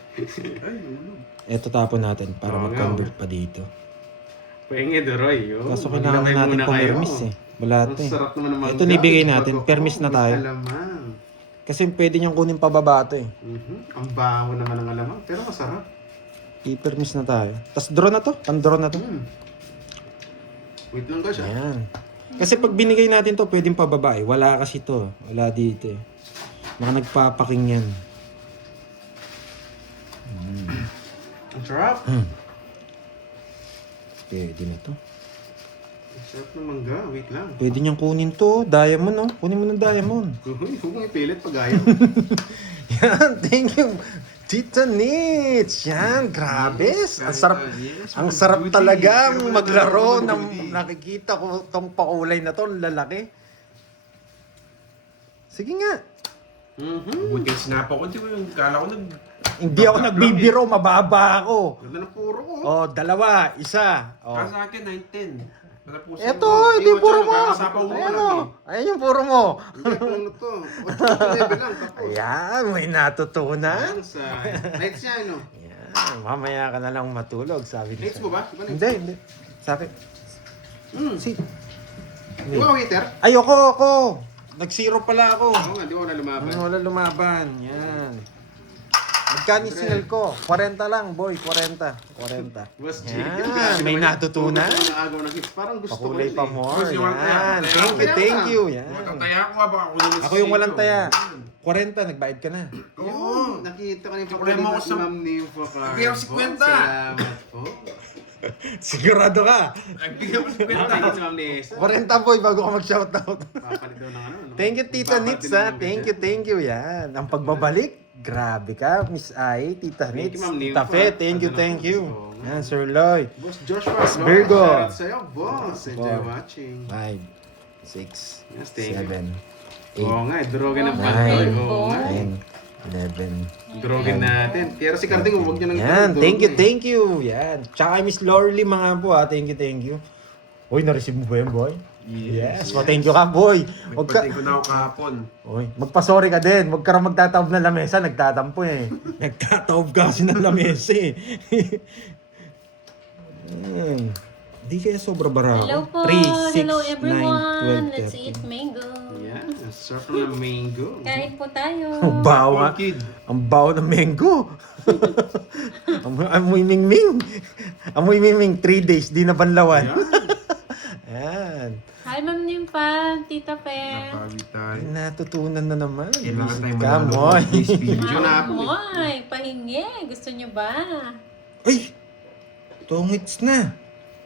Ay, ulo. Ito tapon natin para Oo, mag-convert pa dito. Penged, Roy, yun. Kaso kailangan Maglagay natin muna kayo. pumirmis eh. Wala Ang ito eh. sarap naman ng mangga. Ito nibigay natin. Permis na tayo. Alamang. Kasi pwede niyang kunin pababa ito eh. Ang baho naman ng alamang, pero masarap. I-permis na tayo. Tapos draw na to. Pan-draw na to. Wait lang guys, Ayan. Kasi pag binigay natin to, pwedeng pababa eh. Wala kasi to. Wala dito eh. Mga nagpapaking yan. Ang sarap. Pwede na to. Ang sarap ng mangga, wait lang. Pwede niyang kunin to. Diamond oh. Kunin mo ng diamond. Huwag mong ipilit pag ayaw. Yan. Thank you. Tita Nits! Yan, grabe. Yes, Ang sarap, yes, ang Ma'am sarap Judy. talagang Pero wala maglaro na, ng Ma'am Judy. nakikita ko tong pakulay na to, lalaki. Sige nga. Buti yung sinapa ko, di ko yung kala ko Hindi ako nagbibiro, mababa ako. Ganda ng puro ko. Oh, dalawa, isa. Oh. Para sa akin, 9-10. Matapusin Eto, mo. ito yung puro mo. Nakakasapaw mo Ayan lang o. Ayan yung puro mo. Hindi, kung ano to. 8 level lang. Tapos. Ayan, may natutunan. Ang sa... Lights niya, ano? Ayan, mamaya ka na lang matulog, sabi ni Lights mo ba? Iba na yun? Hindi. Sabi. Si. Di ba waiter? Ayoko ako. Nag-zero pala ako. Oo nga, di ba wala lumaban? Wala lumaban. Yan. Magkano sinal ko? 40 lang, boy. 40. Boss J. Yan, may natutunan. Nakagawa ng hits. Parang gusto ko Pakulay yun pa eh. more. Boss, yung walang taya, Yan. walang taya. Thank you. Yan. Walang taya ko nga, baka ako naman Ako yung walang taya. 40, nagbayad ka na. Oo, nakita ko yung Problema ko sa- Ma'am Nympho Carbo. Nagbigay ako 50. Salamat po. Sigurado ka. Nagbigay ko sa Ano kwenta. si Ma'am Nessa? 40 boy bago ka mag-shoutout. Papalit daw ng ano, no? Thank you, Tita Papalit Nits, din ha. ng Thank you, yan. Ang pagbabalik, grabe ka, Miss Ai, Tita Thank Nits, you, Ma'am Tita Nympho. Fe, thank you. Oo nga. Yan, Sir Lloyd. Boss Joshua, Virgo. Shoutout sa'yo, boss. Enjoy Four. watching. 5, 6, Yes, thank you. 7, Oo nga, drogan ng Nine. pantoy. Oo nga. 10, 11. Drogan natin. Pero si Carding, huwag niyo nang Yan, drogin eh. thank you. Yan. Tsaka kay Miss Lorly, mga po, ha. Thank you. Uy, na-receive mo ba yun, boy? Yes. Thank you ka, boy. Huwag ka, Nagpatay ko na ako kahapon. Uy, magpa-sorry ka din. Huwag ka rin magtataob ng lamesa. Nagtatampo eh. Nagtataob ka kasi ng lamesa eh. Hindi kaya sobra bara ako. Hello po. 3, 6, Hello 9, everyone. 12, Let's eat 13. mango. Yan, surf ng mango. Kain po tayo. Ang baho nga. Kid. Ang baho ng mango. Amoy mingming. Amoy mingming. 3 days. Di na banlawan. Ayan. Hi, Ma'am Nympha. Tita Fe. Napagod tayo. Natutunan na naman. Kailangan tayo Ka, manalo Moy. ng this video. Moy, pahingi. Gusto niyo ba? Ay! Tongits na.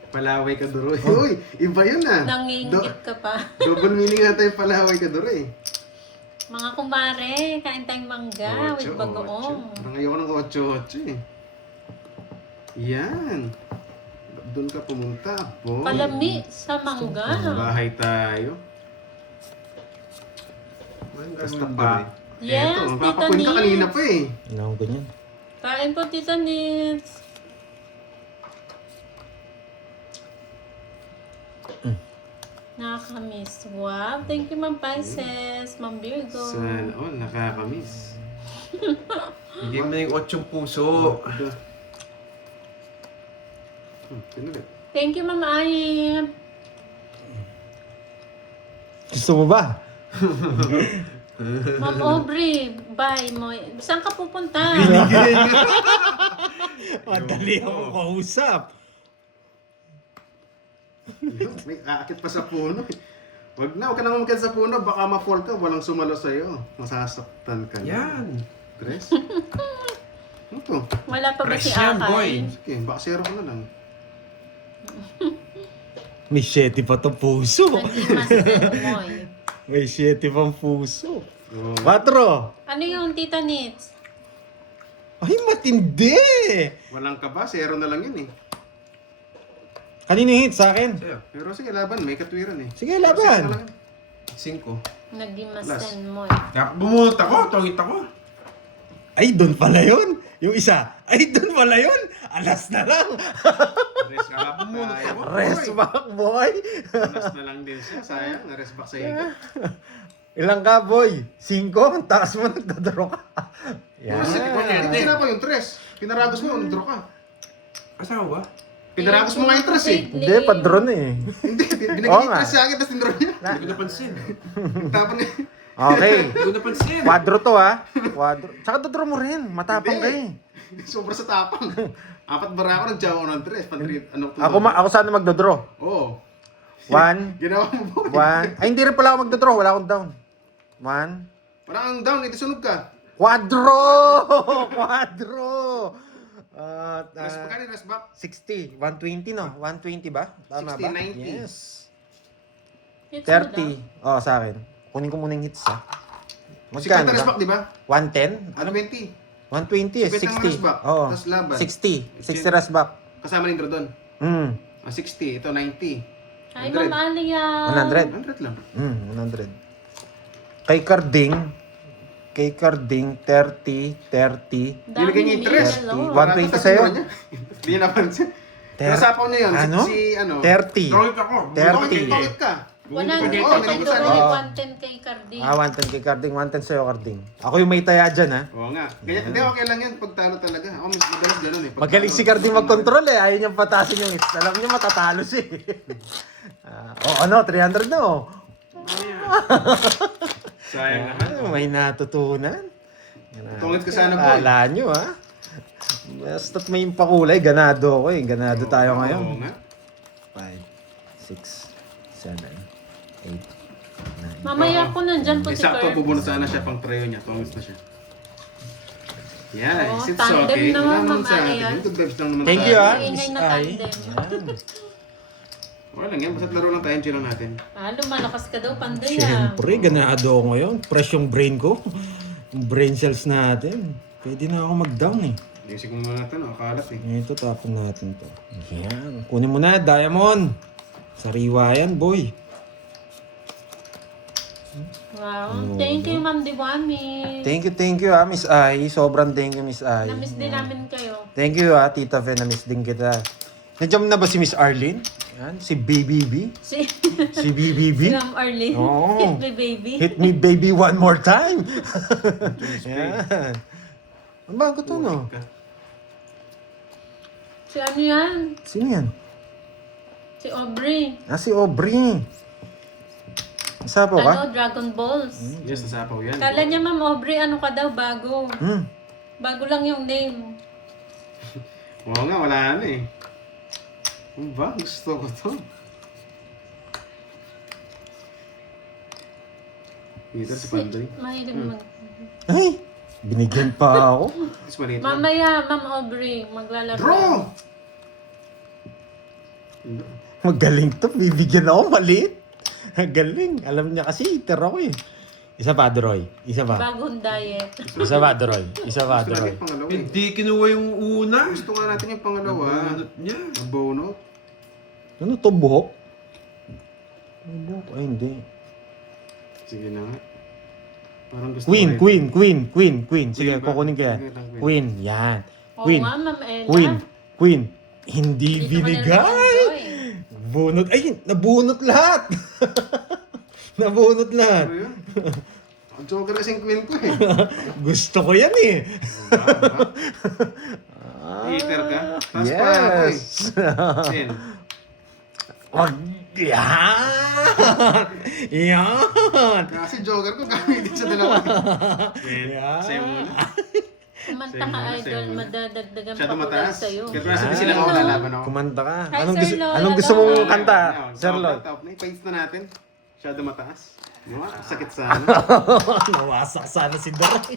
Palaway ka duro. Uy, iba yun ah. Nanginggit ka pa. Double meaning nga tayo palaway ka duro eh. Mga kumare, kain tayong mangga with bagoong. Parang ayoko ng 8-8 eh. Yan. Doon ka pumunta, boy. Palami sa mangga. Bahay tayo. Basta pa. Yes, Eto, Tita papakuin ka kanina Nits. pa eh. Ano ganyan? Kain po, Tita Nits. Nakakamiss. Wow. Thank you, Ma'am Pisces. Ma'am Virgo. Sana all, nakakamiss. Hindi mo na yung 8 puso. Pinulit. Thank you, Ma'am Ai. Gusto mo ba? Ma'am Aubrey, bye mo. Saan ka pupunta? Madali ako kausap. May aakit pa sa puno. Wag na, huwag ka nang umakit sa puno. Baka ma-fall ka, walang sumalo sa'yo. Masasaktan ka na. Yan. Tres? Ano to? Wala pa ba si Fresh yan, boy. Akay? Sige, baka zero ko na lang. May 7 pa to puso. Naghimas din, Moy. May 7 pang puso. Oh. 4. Ano yung Tita Nits? Ay, matindi! Walang ka ba? Zero na lang yun eh. Kanino hit sa akin? Sa'yo. Pero sige, laban. May katwiran eh. Sige, Zero na laban. lang yun. 5. Naghimas Plus. din, Moy. Kaya bumunot ako, tongit ako. Ay, doon pala yun. Yung isa. Ay, doon pala yun. Alas na lang. Rest back Bumunot tayo. ako. Rest back, boy. Alas na lang din siya. Sayang, rest back sa iyo. Ilang ka, boy? 5? Ang taas mo, nagdadaro ka. Yan. Kasi, hindi na pa yung tres. Pinaragos mo, nag-draw ka. Asawa ba? Pinaragos mo nga yung tres eh. Hindi, padron eh. Hindi, binigay Oo yung nga. tres sa akin, tapos tindraw niya. Hindi ko napansin. Tapon niya. Okay. Hindi ko napansin. Quadro to, ha? Quadro. Tsaka dodro mo rin. Matapang ka eh. Sobra sa tapang. 4 bara ako, nagjawa ko ng tres. Ako sana magdodraw. Oo. 1, Ginawa mo po. 1. Ay, hindi rin pala ako magdodraw. Wala akong down. 1. Wala kang down, iti sunog ka. Quadro! Quadro! Rest back ka rin, rest back. 60. 120, no? 120 ba? Tama 60, ba? 90. Yes. Hits mo daw. 30. Oh, sa akin. Kunin ko muna yung hits, ha? 50 Magkano rest ba? back, di ba? 110? 120. 120 eh, 50 ang 60. rasbak, Oo. tas laban. 60. 60 rasbak. Kasama rin doon. 60, ito 90. Ay, 100. Ma'am Alia. 100. 100 lang. 100. Kay Carding, 30. Nilagay niya interest. 120 sa'yo? Hindi niya napansin. Nasapaw niya yun. Ano? Si ano? 30. Tawid ako. 30. Tokit ka. 100 Oo, kay nag-isa Carding, niya. 110 kay Carding. 110 kay Carding, 110 sa'yo, Carding. Ako yung may taya dyan, ha? Oo nga. Kaya hindi okay lang yan pag talo talaga. Ako mas madalas gano'n eh. Pag Magaling si Carding mag-control eh. Ayaw niyang patasin yung hits. Alam niya matatalo siya eh. 300 na oh. Sayang naman. May natutunan. Tungit ka sana po. Kala nyo ha. Basta't may pakulay, ganado ako eh. Ganado tayo ngayon. Oo nga. 5, 6, 7, 8, 9. Mamaya po nandyan po si Sakto, Kurt. bubunot sana siya pang trayo niya. Tungit na siya. Yan, Oo, it's tandem okay. naman, Wala naman Ma'am sa Alia. atin. Good vibes lang naman Thank tayo. you ha. Ingay Miss na Ai. tandem. Wala lang yan. Basta't laro lang tayo. Chill lang natin. Lumalakas ka daw, Pandoy ah. Siyempre, ganado ako ngayon. Fresh yung brain ko. Yung brain cells natin. Pwede na ako mag-down eh. Ayusin ko muna natin. Kalat eh. Ito, tapon natin to. Yan. Kunin mo na, Diamond. Sariwa yan, boy. Wow. Thank you, Ma'am Diwami. Thank you Miss Ai. Sobrang thank you, Miss Ai. Na-miss din namin kayo. Thank you Tita Fe. Na-miss din kita. Nandiyan na ba si Miss Arlene? Yan, si Baby B. Si Si BBB. Ma'am Arlene. Oo. Hit me, baby. Hit me baby one more time. Yan. Ang bago to, no? Si ano yan? Sino yan? Si Aubrey. Si Aubrey. Sapo ka? Ano, Dragon Balls. Yes, nasapaw yan. Kala niya, Ma'am Aubrey, ano ka daw, bago. Bago lang yung name. Oo nga, wala na eh. Ano ba? Gusto ko to. Dito si Pandoy. Mahilig mag... Ay! Binigyan pa ako. Mas maliit lang. Mamaya, Ma'am Aubrey, maglalaro. Draw! Magaling to. Bibigyan ako maliit. Galing. Alam niya kasi hitter ako eh. Isa pa, Droy. Isa pa. Bagong diet. Isa pa, Droy. Isa pa, Gusto Droy. natin pangalawa eh. Hindi kinuha yung una. Gusto nga natin yung pangalawa. Bunot niya. Ang bonot. Ano to, buhok? Buhok? Ay, hindi. Sige na nga. Parang gusto Queen, ko rin. queen. Sige, Queen ba? kukunin ko yan. Sige lang, queen. Queen, yan. Oo Queen, nga, Ma'am Ella. queen. Hindi Hindi binigay. Bunot. Ay, nabunot lahat. Nabunot lahat. Ano yun? Ang joker kasing queen ko eh. Gusto ko yan eh. Hater ka? Taas pa ako eh. Yes. Ten. Wag. Yan. Yan. Kasi joker ko gamitin sa dalawa. Queen. Yeah. Sa'yo muna. Kumanta ka, Sa'yo idol. muna. Madadagdagan Masyado pa ko mataas. sa'yo. Kaya nasa di sila ako lalaban ako. Kumanta ka. Hi, Anong Sir gusto, Lloyd. anong gusto mong Hello. kanta, Ayan, Sir top Lloyd? na, top na. Ipaint na natin. Masyado mataas. Sakit sana. Nawasak sana si Dory.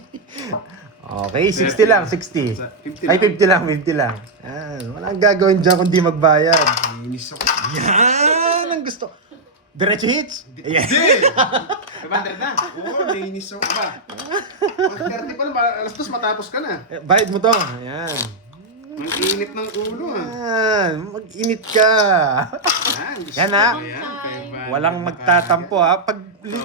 Okay, 60 lang, 60. 50 Ay, 50 lang, 50 lang. Yan, walang gagawin dyan kundi magbayad. Inis ako. Yan, ang gusto. Diretso hits. Ayan. 500 na. Oo, nainis ako. Aba. 30 pa lang. Alas 2 matapos ka na. Bayad mo to. Ayan. Ang init ng ulo ah. Yan, mag-init ka. Yan, gusto Yan, ha? ko yan. 500 Walang na magtatampo ha. Pag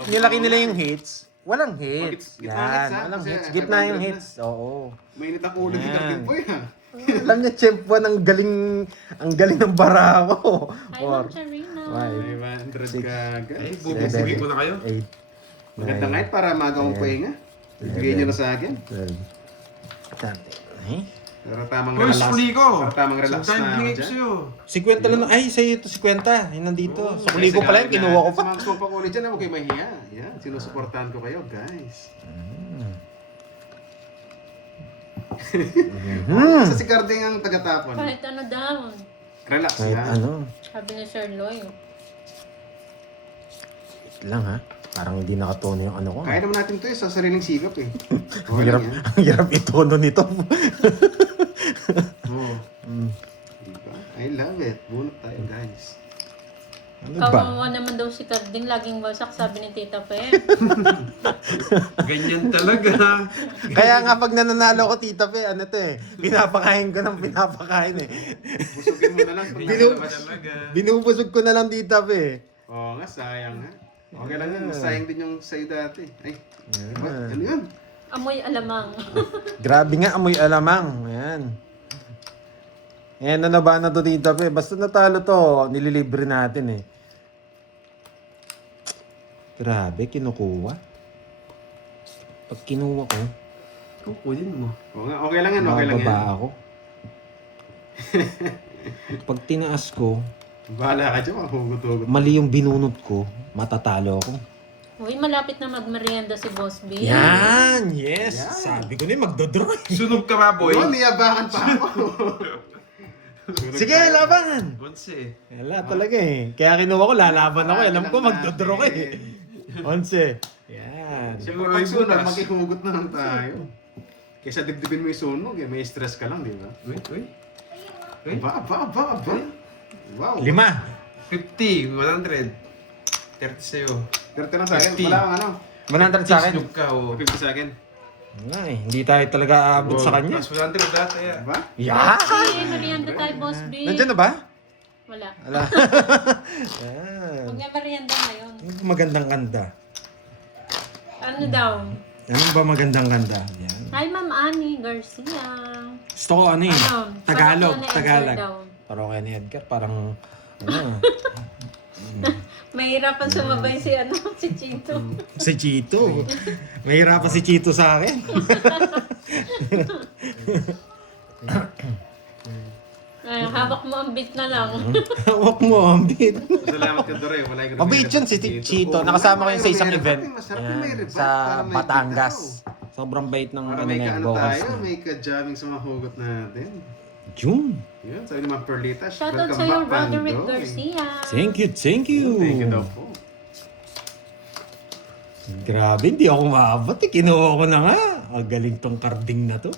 nilaki nila yung hits, walang hits. Gitna Yan, hits, ha? walang Kasi hits. Gitna yung 500 hits. Oo. Mainit ang ulo ni Yan. Cardiff Boy ha. Alam niya, Champ 1, ang galing ng bara ko. Hi, Ma'am Charina. 500 ka agad. Ay, bubugbugin ko na kayo. 8, Maganda nga para maga akong pahinga. Bigay niyo na sa akin. 12, 13, Pero tamang Boys, relax. huli ko. Pero tamang relax Sometime na ako binigay ko dyan. sa'yo. 50 lang. Ay, sa'yo ito 50. Yun nandito. Sa kuli ko pala yun, kinuha ko pa. Sa mga gusto pa ulit dyan, huwag kayo mahiya. Yan, sinusuportahan ko kayo, guys. Sa si Carding ang tagatapon. Kahit ano daw. Relax Kahit yan. ano. Sabi ni Sir Lloyd. Wait lang ha. Parang hindi nakatono yung ano ko. Kaya naman natin to sa sariling sikap eh. Ang hirap, ang hirap itono nito. Oh. Diba? I love it. Bunot tayo, guys. Ano ba? Kawawa naman daw si Carding, laging wasak, sabi ni Tita Fe. Ganyan talaga. Kaya nga pag nananalo ko, Tita Fe, ano to eh, pinapakain ko ng pinapakain eh. Busugin mo na lang. Ganyan talaga. Binubusog ko na lang, Tita Fe. Oo nga, sayang nga. Okay lang yan, sayang din yung sa'yo dati. Ay, Yeah. ano yan? Amoy alamang. Grabe nga, amoy alamang. Ayan. Ayan, ba na to, Tita Fe? Basta natalo to, nililibre natin eh. Grabe, kinukuha. Pag kinuha ko, Kukunin mo. Oo nga, okay lang yan, okay lang yan. bababa ako. Pag tinaas ko, Bahala ka dyan, hugot-hugot. mali yung binunot ko, matatalo ako. Uy, malapit na magmerienda si Boss B. Yan! Yes! Sabi ko na magdodraw. Sunog ka ba, boy? Oo, niyabangan pa ako. Sige, laban! 11. Wala talaga eh. Kaya kinuha ko, lalaban ako. Alam ko, magdodraw ka eh. 11. Yan. Siyempre, pag sunog, makihugot na lang tayo. Kaysa dibdibin mo yung sunog, eh, may stress ka lang, di ba? Wait. Aba. Wow. 5. 50, 100. 30 sa'yo. 30 lang sa akin. 50. Wala kang ano. 100 sa akin. Sunog ka, oh. 50 sa akin. Nga eh. Hindi tayo talaga aabot sa kanya. Plus 100 dati, ah. Diba? Yeah! Sige, merienda tayo, Boss B. Nandyan na ba? Wala. Wala. Yan. Huwag nga merienda ngayon. Magandang ganda. Ano daw? Ano ba magandang ganda? Yan. Hi, Ma'am Annie Garcia. Gusto ko ano eh. Ano? Tagalog. Parokya ni Edgar Tagalog. daw. Parokya ni Edgar. Parang ano. Mahirapan sumabay si si Chito. Si Chito. Mahirapan si Chito sa akin. Ay, hawak mo ang beat na lang. Hawak mo, ambit. Salamat ka, Dore. Wala yung Mabait yun si Chito. Nakasama ko yun sa isang event. Masarap yung may Yan, ribat. sa Para may Batangas. bitaw. Sobrang bait ng Para ano may na kaano vocals tayo, niya. may ka-jamming sa mga hugot natin. June. Yun, sabi naman Perlita. Shoutout welcome sa'yo, back, Roderick Pandoy. Garcia. Thank you, thank you. Thank you daw po. Grabe, hindi ako maabot eh. Kinuha ko na nga. Ang galing tong carding na to.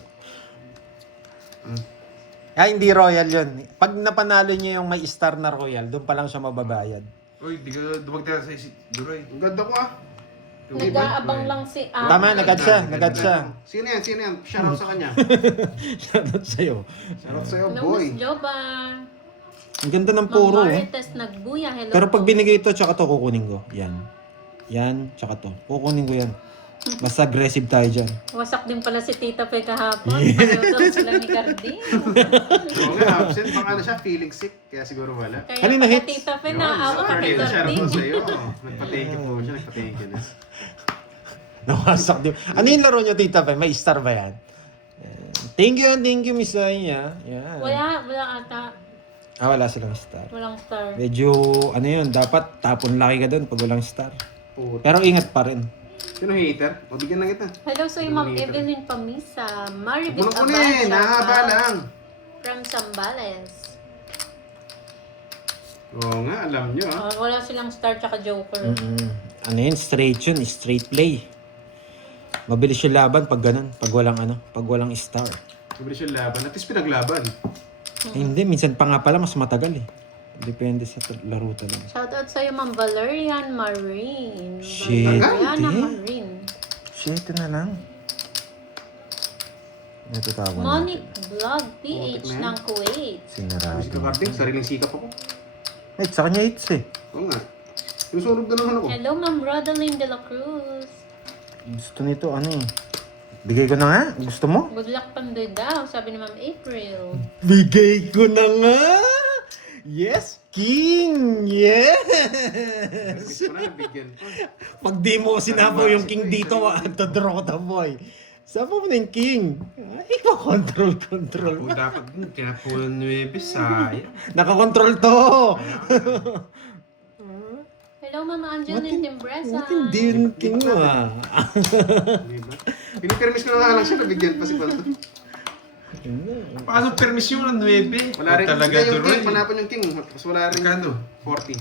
Ay, hindi royal yun. Pag napanalo niya yung may star na royal, doon pa lang siya mababayad. Uy, di ka dumagdagan sa Duroy. Ang ganda ko ah. Nag-aabang lang si Tama, nagad siya. Sino yan? Shoutout sa kanya. Shoutout sa'yo. Shoutout sa'yo, Hello, boy. Miss Joba. Ang ganda ng Ma'am puro. Marites Nagbuya. Hello Pero pag po. binigay ito, tsaka to kukunin ko. Yan. Yan, tsaka to. Kukunin ko yan. Basta aggressive tayo dyan. Wasak din pala si Tita Pe kahapon. Pareho daw sila ni Carding. Oo nga, absent. Baka ano siya, feeling sick. Kaya siguro wala. Kaya Kanina pala hits. Tita Pe Yun, naawa ka kay Perlita, Carding. shoutout sa'yo. Nagpa-thank you po siya. Nagpa-thank you na. Nawasak din. Ano yung laro niyo, Tita Fe? May star ba yan? Thank you, Miss Aya. Yan. Wala ata. Wala silang star. Walang star. Medyo, ano yun, dapat tapon laki ka doon pag walang star. Puta. Pero ingat pa rin. Sino hater? O, bigyan lang kita. Hello sa'yo, Ma'am Evelyn Pamisa. Maribit Bulong ko na eh. Nahaba lang. From Zambales. Oo nga, alam nyo ah. Wala silang star tsaka joker. Ano yun, straight yun, straight play. Mabilis yung laban pag ganun, pag walang star. Mabilis yung laban. At least pinaglaban. Eh, hindi, minsan pa nga pala mas matagal eh. Depende sa laro talaga. Shoutout sa'yo, Ma'am Valerian Marine. Shit, Valeriana eh. Marine. Shit, ito na lang. Ito tawag Monique Vlog PH Putik na yan. ng Kuwait. Sinarado. Si Kakarding, sariling sikap ako. Eh, sa kanya hits eh. Oo nga. Sinusunog na naman ako. Hello, Ma'am Rodeline De La Cruz. Gusto nito, ano eh. Bigay ko na nga. Gusto mo? Good luck Pandoy daw, sabi ni Ma'am April. Bigay ko na nga! Yes, King! Yes! Gusto ko na nabigyan pa. Pag di mo sinabaw yung King dito, magdodraw ko ta boy. Sabaw mo na yung King. Ay, control O, mo. dapat din, tinapunan 9, sayang. Nakakontrol to! Hello, Mama Angeline Timbresa. Matindi yung King mo ah. Diba? Pinipermis ko na nga lang siya, nabigyan pa si Panto. Paano permisyon ng 9? Wala rin. Talaga Hindi, yung Duroy. king, manapon yung king. Tapos wala rin. Magkano? 40.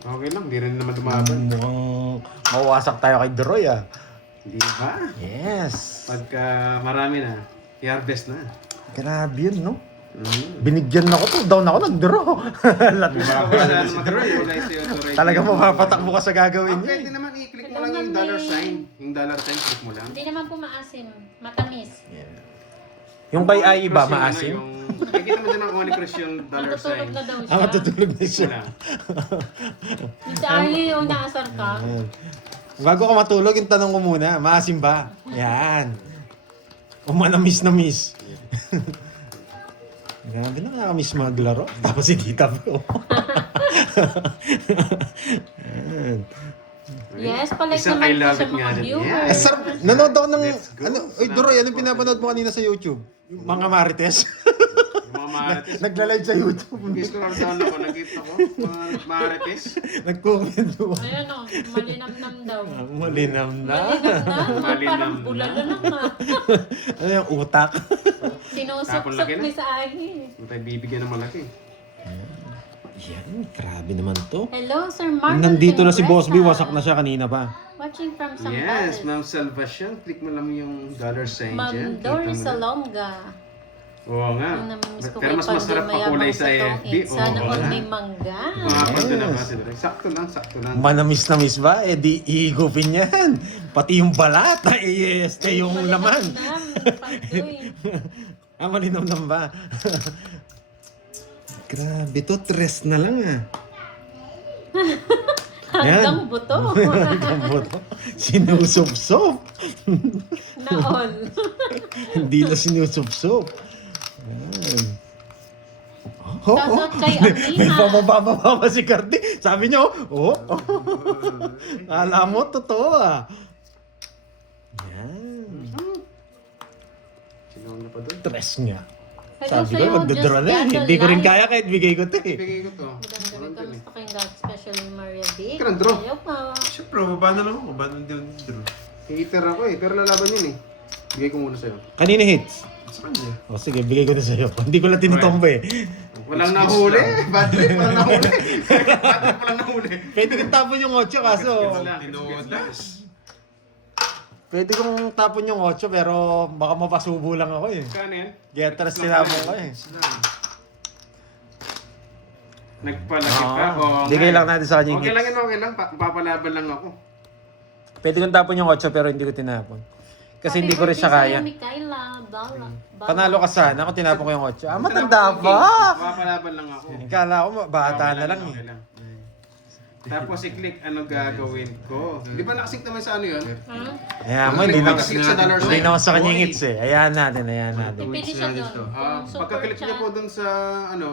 Okay lang, di rin naman dumaban. Mukhang mawasak tayo kay Droy ah. Di ba? Yes. Pagka marami na, i-harvest na. Grabe yun, no? Binigyan ako to, down ako, nag-draw. Wala naman mag-authorize sa'yo, authorize. Talagang mapapatakbo ka sa gagawin Ah, niya. pwede naman i-click mo lang yung dollar sign. Yung dollar sign, click mo lang. Hindi naman po maasim. Matamis. Yung kay Ai ba, Crush yung maasim? ano, yung- Nakikita mo din ang Only Crush yung dollar sign. Matutulog na daw siya. Ah, matutulog na siya. Wala. Yung si Arlie yung naasar ka. Bago ka matulog, yung tanong ko muna, maasim ba? Yan. O manamis na miss. Grabe na nakakamiss maglaro. Tapos si Tita Bro. Yan. Yes, palike Isang naman I po love sa it nga mga din. viewers. Yes. Eh, sarap. Nanood ako ng, Let's go. Uy, Doroy, anong pinapanood mo kanina sa YouTube? Yung mga Marites. Yung mga marites. Nagla-live sa YouTube. Nag-scroll down ako, nakita ko. Mga marites. Nag-comment doon. Ayan o, malinamnam daw. Malinam na. Malinam na. Malinam Parang na. bulalo lang na. Ano yung utak? Tapon Sinusok-sok laki na. ni sa Agi. Hindi tayo bibigyan ng malaki. Yan, grabe naman to. Hello, Sir Marlon. Nandito na si Boss B, Pingresa. wasak na siya kanina pa. Watching from Yes, Sambales. Ma'am Salvacion. Click mo lang yung dollar sign dyan. Ma'am Dory Kita mo na. Salonga. Oo nga. Ang namimiss ko Pero kay mas masarap Pandoy pa kulay mayabang sa sa FB. tongit. Sana Oo all nga. may mangga. Mga panto na Yes. ba sila? Sakto lang, sakto lang. Manamis na miss ba? Eh di iigupin yan. Pati yung balat, yes, yung laman. Pandoy. Ah, malinamnam ba? Grabe to, tres na lang ah. Hanggang buto. Hanggang buto. Sinusop-sop. Na all. Hindi na sinusop-sop. Yan. Oh, Shoutout kay Amina. May pababa si Cardi. Sabi niya, oh. Alam mo, totoo ah. Yan. Sinawag na pa doon. Tres nga. Hello Sabi sa'yo, ko, magdodora Just na eh. Candle Hindi ko rin Light. kaya kahit bigay ko to eh. Bigay ko to. Magandang gabi, kamusta kayong God, especially Maria Vic? Ka ng draw. Ayaw pa. Siyempre, baba na lang ako. Baba na din yung draw. Hater ako eh, pero lalaban yun eh. Bigay ko muna sa'yo. Kanina hits. Sa kanya. O sige, bigay ko na sa'yo. Hindi ko lang tinutombo eh. Walang Excuse nahuli. lang. Bad trip, walang nahuli. Bad trip, walang nahuli. Pwede kong tapon yung 8 kaso. Tinodas. Pwede kong tapon yung 8 pero baka mapasubo lang ako eh. Kano yan? Getras tinapon ko eh. Nagpalaki pa. Oo. Oo nga Bigay eh. lang natin sa kanya yung Okay lang hits. yun, okay lang. Papalaban lang ako. Pwede kong tapon yung 8 pero hindi ko tinapon. Kasi hindi ko rin siya kaya. Panalo ka sana kung tinapon ko yung 8. Ah, matanda pa! Papalaban lang ako. Kala ko bata na lang Okay eh. lang. Tapos i-click ano gagawin ko. Di ba nakasync naman sa ano yun? Ayan mo, hindi naman, Pagka-click sa dollar hindi sign. naman sa kanya yung hits eh. Ayan natin, ayan natin. Pipili siya Wait, doon. Ah, Kung super pagka-click niya chat. po dun sa ano,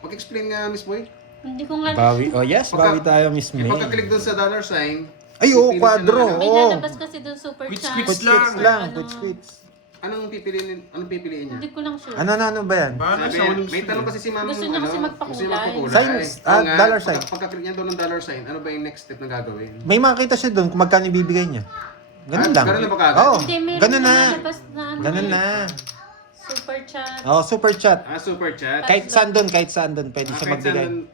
mag-explain nga Miss Boy. Hindi ko nga. Bawi. Oh yes, bawi tayo Miss May. Pagka-click dun sa dollar sign, Ay, oo, pipili siya kwadro. ng ano. May Oo. lalabas kasi doon super Which- chat. which Quick fix lang, Ano, quick fix. Anong pipiliin niya? Hindi ko lang sure. Ano ba yan? Baka Sabi, sa uling may tanong kasi si ma'am Gusto niya kasi ano, magpakulay. gusto niya magpakulay. Signs, Oo nga, dollar sign. Pagka-click niya doon ng dollar sign, ano ba yung next step na gagawin? May makita siya doon kung magkano ibibigay niya. Ganun Ah, lang. ganun na ba kagad? Oo, Hindi, meron ganun na. lumalabas na ano Ganun eh. na. Super chat. Oh, super chat. Ah, super chat. Kahit saan doon, pwede siya kahit magbigay. saan doon-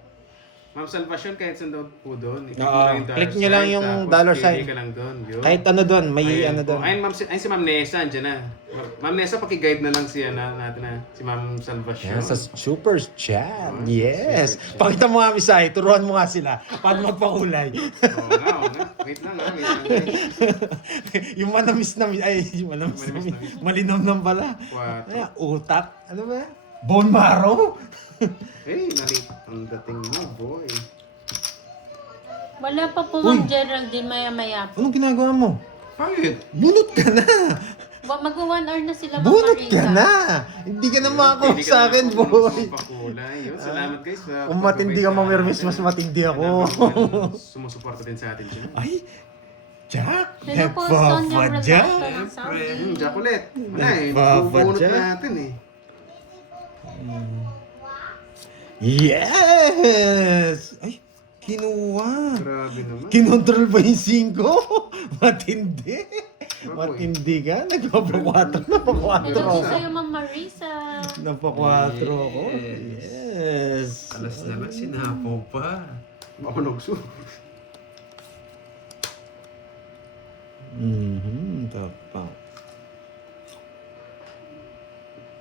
Ma'am Salvacion, kahit saan daw po doon. I-click Oo, mo lang yung dollar click nyo lang sign, yung tapos dollar pili sign. ka lang doon. Yun. Kahit ano doon, may Ayun ano po. doon. Ayun, ayun si Ma'am Nessa, andyan na. Ma'am Nessa, paki-guide na lang siya natin na si Ma'am Salvacion. Yan, sa super chat. Oh, Yes. super chat. Pakita mo nga, Misay. Turuan mo nga sila. Paano magpakulay. Oo nga, oo nga. Wait lang ha, wait lang. Yung manamis na, ay, yung manamis na, Manamis na. malinamnam pala. Quatro. Ay, utak. Ano ba? Bone marrow? Hey, nalit ang dating mo, boy. Wala pa po Uy. Ma'am Geraldine maya-maya. Anong ginagawa mo? Bakit? Bunot ka na! Mag-1 hour na sila Ma'am Bunot Marisa. ka na! Hindi ka na makakuha Hindi ka sa na akin, marunong boy. sumapakulay. Yun, salamat guys. sa Kung matindi ka pagbabay sa mamirmis, atin. mas matindi ako. Sumusuporta din sa atin dyan. Ay, Jack! Hello po, Sonia Nagpapadya! Relato ng Saudi. Jack ulit. Wala eh. Nagpapatya. Bubunot natin eh. Yes! Ay, kinuha. Grabe naman. Kinontrol ba yung 5? Matindi. Baboy. Matindi ka. Nagpapakwatro. Napakwatro Hello po ako. sa'yo Ma'am Marisa. Napakwatro ako. Yes. Alas na lang, sinapaw pa. Ako nagsu. Tapa.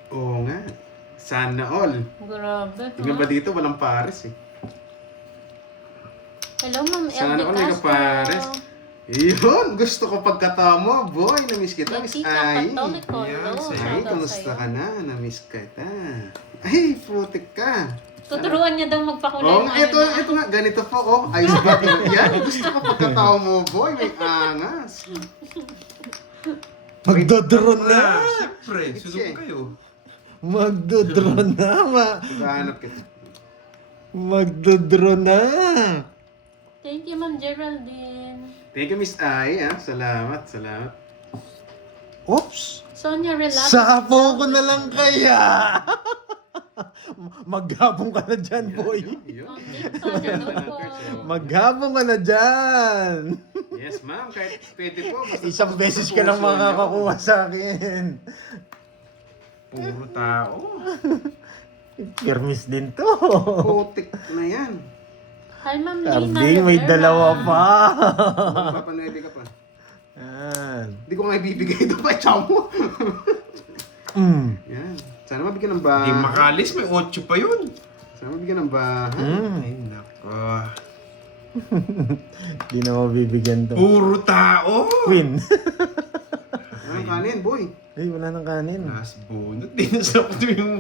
Oo nga. Sana all. Grabe. Tingnan ba dito, walang pares eh. Hello, Ma'am Sana Elvie all may Castro. kapares. Yun, gusto ko pagkatawa mo. Boy, na-miss kita, Miss Tita Ai. Katoliko. Yan, Hello, sa'yo. Ay, shoutout kamusta sa'yo. ka na? Na-miss kita. Ay, putik ka. Tuturuan niya daw magpakulay. Oo, ng ito, ano na. ito nga, ganito po, oh. Ice bottle. Yan, gusto ko pagkatawa mo, boy. May angas. Magdodron na! Siyempre, sunod kayo. Magdodron na, Maghahanap kita. Magdodron na! Thank you, Ma'am Geraldine. Thank you, Miss Ai, ha. Salamat, salamat. Oops! Sonia Relato. Sapo ko na lang kaya! Maghapong ka na dyan, boy. Yun. Ma'am Linton, hello po. Maghapong ka na dyan! Yes, ma'am. Kahit pwede po. Basta Isang beses ka lang puso niyo. makakakuha sa akin. Puro tao. Permis din to. Putik na yan. Hi, Ma'am Lina Karding, may Rivera. dalawa pa. Papanuwede ka pa. Yan. Hindi ko nga ibibigay ito pa. Chow mo. Yan. Sana mabigyan ng Hindi bahay. makalis, may 8 pa yun. Sana mabigyan ng bahay. Ay, nako. Di na mabibigyan to. Puro tao. Queen. Anong kanin, boy? Ay, wala nang kanin. Last bonus. Di nasakto yung...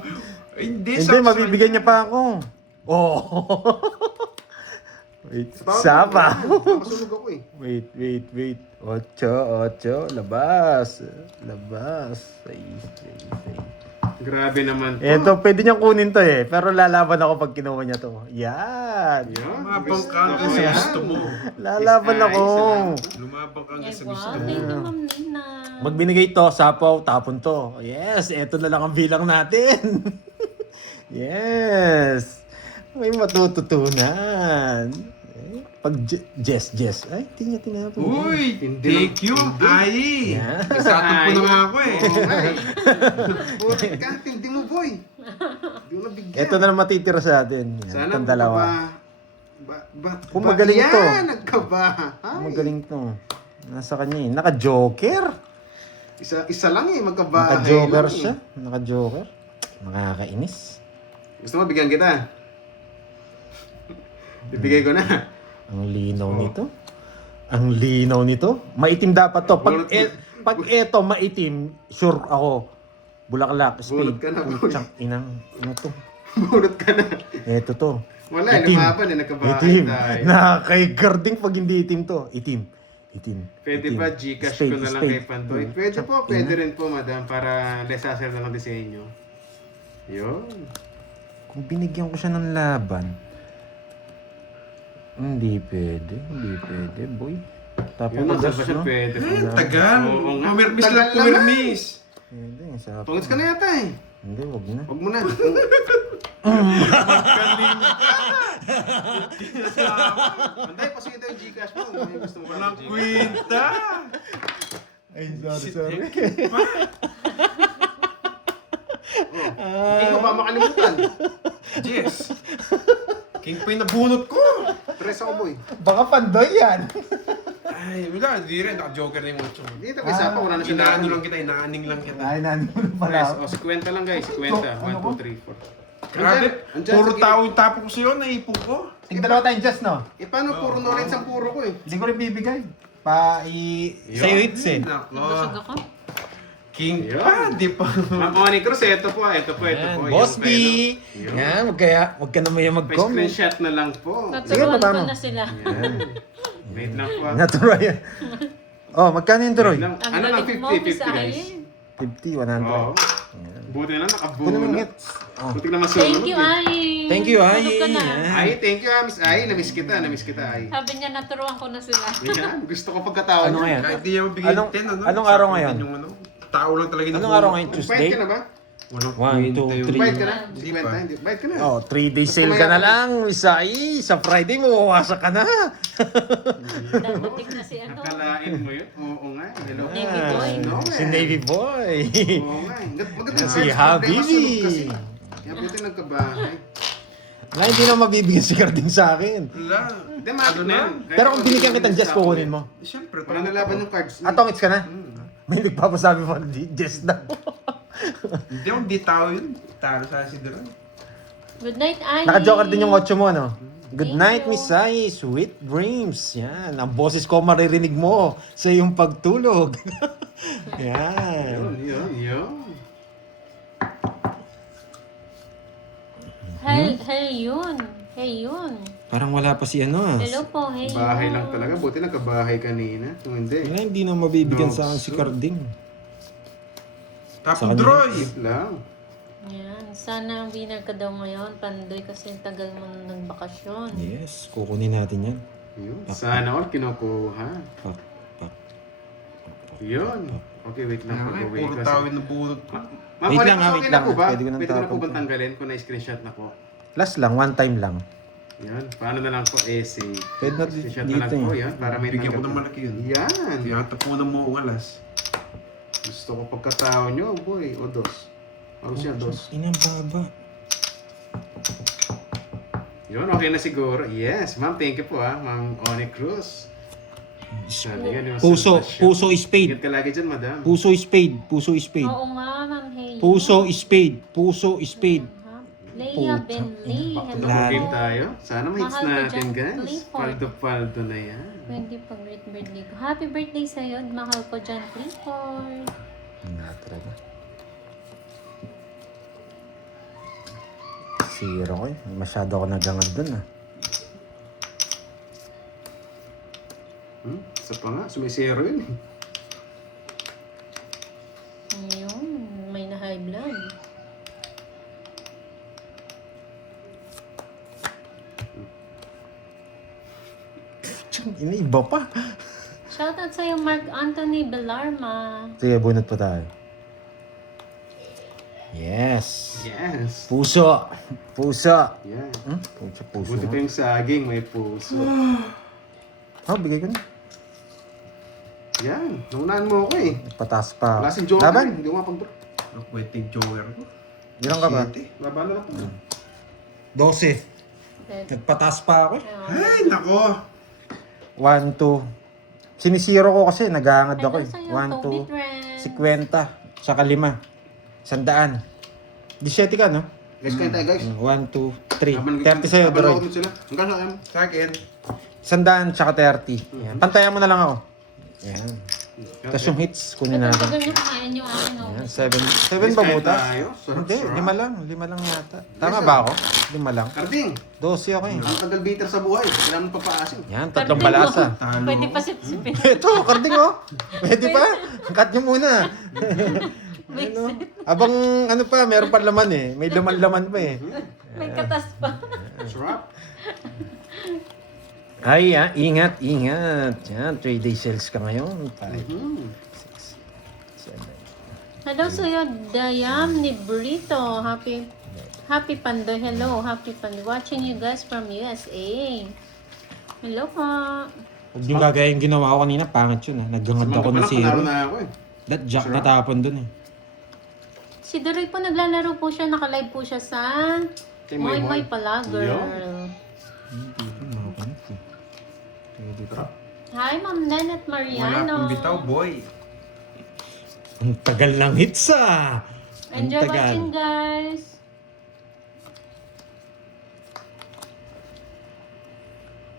Ay, hindi, Hindi, sakto mabibigyan niya pa ako. Oh. Wait, sapa. Masunog ako eh. Wait. Ocho. Labas. Ay. Grabe naman to. Eto, pwede niyang kunin to eh. Pero lalaban ako pag kinuha niya to. Yan. Yan. Lumabang ka hanggang Gusto sa ko yan. gusto mo. Lalaban Ay, ako. salamat. Lumabang ka Ay, hanggang sa wow. gusto Thank mo. you, Ma'am Lina. Magbinigay to, sapaw, tapon to. Yes, eto na lang ang bilang natin. Yes. May matututunan. Pag Jess. Ay, hindi niya tinapon. Uy, Hindi thank you, Ai. Yeah. Isatong ko na nga ako eh. Oo nga eh. Putik ka. Hindi mo, boy. Hindi mo nabigyan. Eto na lang matitira sa atin. Yan, Sana itong dalawa. Kung ba- magaling to. Yan, nagkabahay. Magaling to. Nasa kanya eh. Naka-joker. Isa lang eh, magkabahay Naka-joker lang siya. eh. Naka-joker. Nakakainis. Gusto mo, bigyan kita. Bibigay ko na. Ang linaw nito. Ang linaw nito. Maitim dapat to. Pag eto maitim, sure ako. Bulaklak, Bunot spade. ka na, boy. Putsang inang. Ano to? Bunot ka na. Eto to. Wala, lumaban eh, nagkabahay Itim. tayo. Nakakaigarding pag hindi itim to. Itim. Pwede Itim. ba Gcash Spade, ko na lang spade. kay Pantoy? Pwede po, pwede rin po madam para less hassle na lang din sa inyo. Yun. Kung binigyan ko siya ng laban, hindi pwede, boy. Tapos Yun, nasa ba siya pwede po. Eh, tagal. Oo nga. Pumirmis Tagal lang, pumirmis. Pwede, sa Pangits ka na yata eh. Hindi, wag na. Huwag mo na. Panday, pasingin tayo yung Gcash mo. May gusto mo ba Walang ng Gcash? kwenta. Ay, sorry. Hindi ko ba makalimutan? Yes. King pa yung nabunot ko. Tres ako, boy. Baka pandoy yan. Ay, wala. Di rin. Naka-joker na yung 8. Dito kay Sapa, wala na siya Inaano na. lang kita, inaaning lang kita. Ay, nandun Tres, pala. o 50 lang guys. 50. 1, 2, 3, 4. Grabe. Andyan Puro sa gilid. tao yung tapo ko sa'yo, naipon ko. Dalawa tayong just, no? Eh, paano puro knowledge ang puro ko eh? Hindi ko rin bibigay. Sa'yo hits eh. Busog Nako. ako. King Yun. pa, di pa. Ma'am Oni Cruz, ito po. Yan, Yung Boss B! Yun. Yan, wag ka na may mag-comment. Pa-screenshot na lang po. Naturuan paano? ko na sila. Yan. Wait lang po. Naturoy yan. Oh, magkano yung turoy? Ang Ang ano lang, galing mo, 50, Miss 50 guys. Ayen. 50, 100. Oo. Yan. Buti na lang, Kunin mo nakabunot. yung hits. Oh. Buti na masunod. Thank you, Ay. Thank you, Ay. Busog ka na. Yan. Ay, thank you, Miss Ay. Namiss kita, Ay. Sabi niya, naturuan ko na sila. Yan, gusto ko pagkatawa Ano niya. ngayon? Kahit di niya mabigay Anong- 10, ano? anong araw Sakto ngayon? din yung ano. Tao lang talaga Anong araw ngayon? Bayad Tuesday? ka na ba? Walang 1, 2, kwenta yun. 3. Bayad ka na? Hindi Bayad pa. na, hindi. Bayad ka na. Oh, 3-day sale ka na lang, Isai. Sa Friday, mawawasak ka na. Dapatik na si ano. Nakalain mo yun? Oo nga. Hello. Navy boy. No, Si Navy Boy. Oo nga. Maganda Si yung Habibi. problema, sunog kasi. Kaya buti nagkabahay. Na hindi na mabibigyan si Carding sa akin. Wala. Hindi, matik na yan. Kahit Pero kung ako binigyan kitang hindi Jess, sa kukunin ako mo. Siyempre. eh. Wala nalaban yung cards. Atong hits ka na? May nagpapasabi mo, Jess daw. Hindi ako, di tao yun. Talo sa si Duran. Good night, Alice. Naka-joker din yung 8 mo, ano? Good Thank night, you. Miss Sai. Sweet dreams. Yan. Ang boses ko maririnig mo sa iyong pagtulog. Yan. Yun. Hey, yun. Parang wala pa si ano, ah. Hello po, hey, Bahay yun. lang talaga. Buti nagkabahay kanina. Kung hindi. Hindi na mabibigyan sa akin si Carding. Tapos Sa kanya. Droy. Wait lang. Yan. Sana ang winner ka daw ngayon, Pandoy, kasi tagal mo na nagbakasyon. Yes, kukunin natin yan. Yun. Sana all kinukuha. Pak, pak. Yun. Okay, wait lang. Ay, Pag-uwi puro kasi. tawin na bunot. Ma'am, Wait okay lang, na wait na lang. po ba? Pwede ko nang Pwede ko na po tapon bang to. tanggalin kung na-screenshot na po? Last lang, one time lang. Yan. Paano na lang po? Si Pwede na screenshot dito na lang po. eh. Yan. Para may Bigyan ko ng tanggap. malaki yun. Yan. Kaya tapunan mo ang alas. Gusto ko pagkatao nyo, boy. O dos. Ano siya, dos. Inang baba. Yun, okay na siguro. Yes. Ma'am, thank you po Ma'am Oni Cruz. Sabi nga, Puso spade. Ingat ka lagi dyan, madam. Puso spade. Puso spade. Oo nga, ma'am, hey, yun. Puso spade. Puso spade. Leia Puta. Bentley, hello Lalo. Okay po. tayo. Sana ma-hits Mahal ko natin, dyan, guys. Clifford. Paldo-paldo na yan. Pwede pag birthday ko. Happy birthday sa'yo, mahal ko dyan, Clifford. Nga talaga. Zero ko eh. Masyado ako nagangad dun ah. Isa pa nga, sumisero yun eh. Ayun, may na high blood. Iniiba pa. Shoutout sa'yo, Mark Anthony Belarma. Sige, bunot pa tayo. Yes. Yes. Puso. Puso. Yan. Puso. Buti pa yung saging, may puso. Bigay ko na. Yan. Naunahan mo ako eh. Patas pa. Wala si Joker eh. Laban. Hindi ko mapag-draw. Ang pwedeng joker ko. Ilan ka ba? Laban na lang po. 12. Nagpatas pa ako eh. Ay, nako. 1, 2. Sinisiro ko kasi, naghahangad ako Hello eh. sa'yo, 1, Toby 2, Trent. 50. Saka 5. 100. 17 ka, no? Guys, kayo tayo guys. 1, 2, 3. 30 sa'yo, Droid. Droid. Sila. Hanggang saan? Sa akin. 100 tsaka 30. Yan. Pantayan mo na lang ako. Yan. Tapos yung hits, kunin natin. Tagal niyo kumain yung akin, oh. Yan, 7 Guys, ba kain butas? tayo. Sarap, Hindi, sarap. 5 lang. 5 lang yata. Tama ba ako? 5 lang. Karding. 12 ako eh. Ang tagal bitter sa buhay. Kailangan mo papaasin. Yan, tatlong Karding, balasa. oh. Pwede pa sipsipin. Ito, karding oh. Pwede pa. Cut nyo muna. Ano? Abang ano pa, meron pa laman eh. May laman-laman pa eh. May katas pa. Sarap. Ay, ingat. Yan, 3-day sales ka ngayon. 5, 6, 7. Hello sa'yo, Dayam ni Brito. Happy Pandoy. Hello, Happy Pandoy. Watching you guys from USA. Hello po. Huwag yung gagaya yung ginawa ko kanina, pangit yun ah. Naggangad ako ng Panalo zero. na ako eh. That jack natapon dun eh. Si Dory po naglalaro po siya. Nakalive po siya sa Kay Moy Moy Moy pala, girl. Hi, Ma'am Nenet Wala Mariano. pang bitaw, boy. Ang tagal ng hits ah! Ang Enjoy tagal. watching, guys.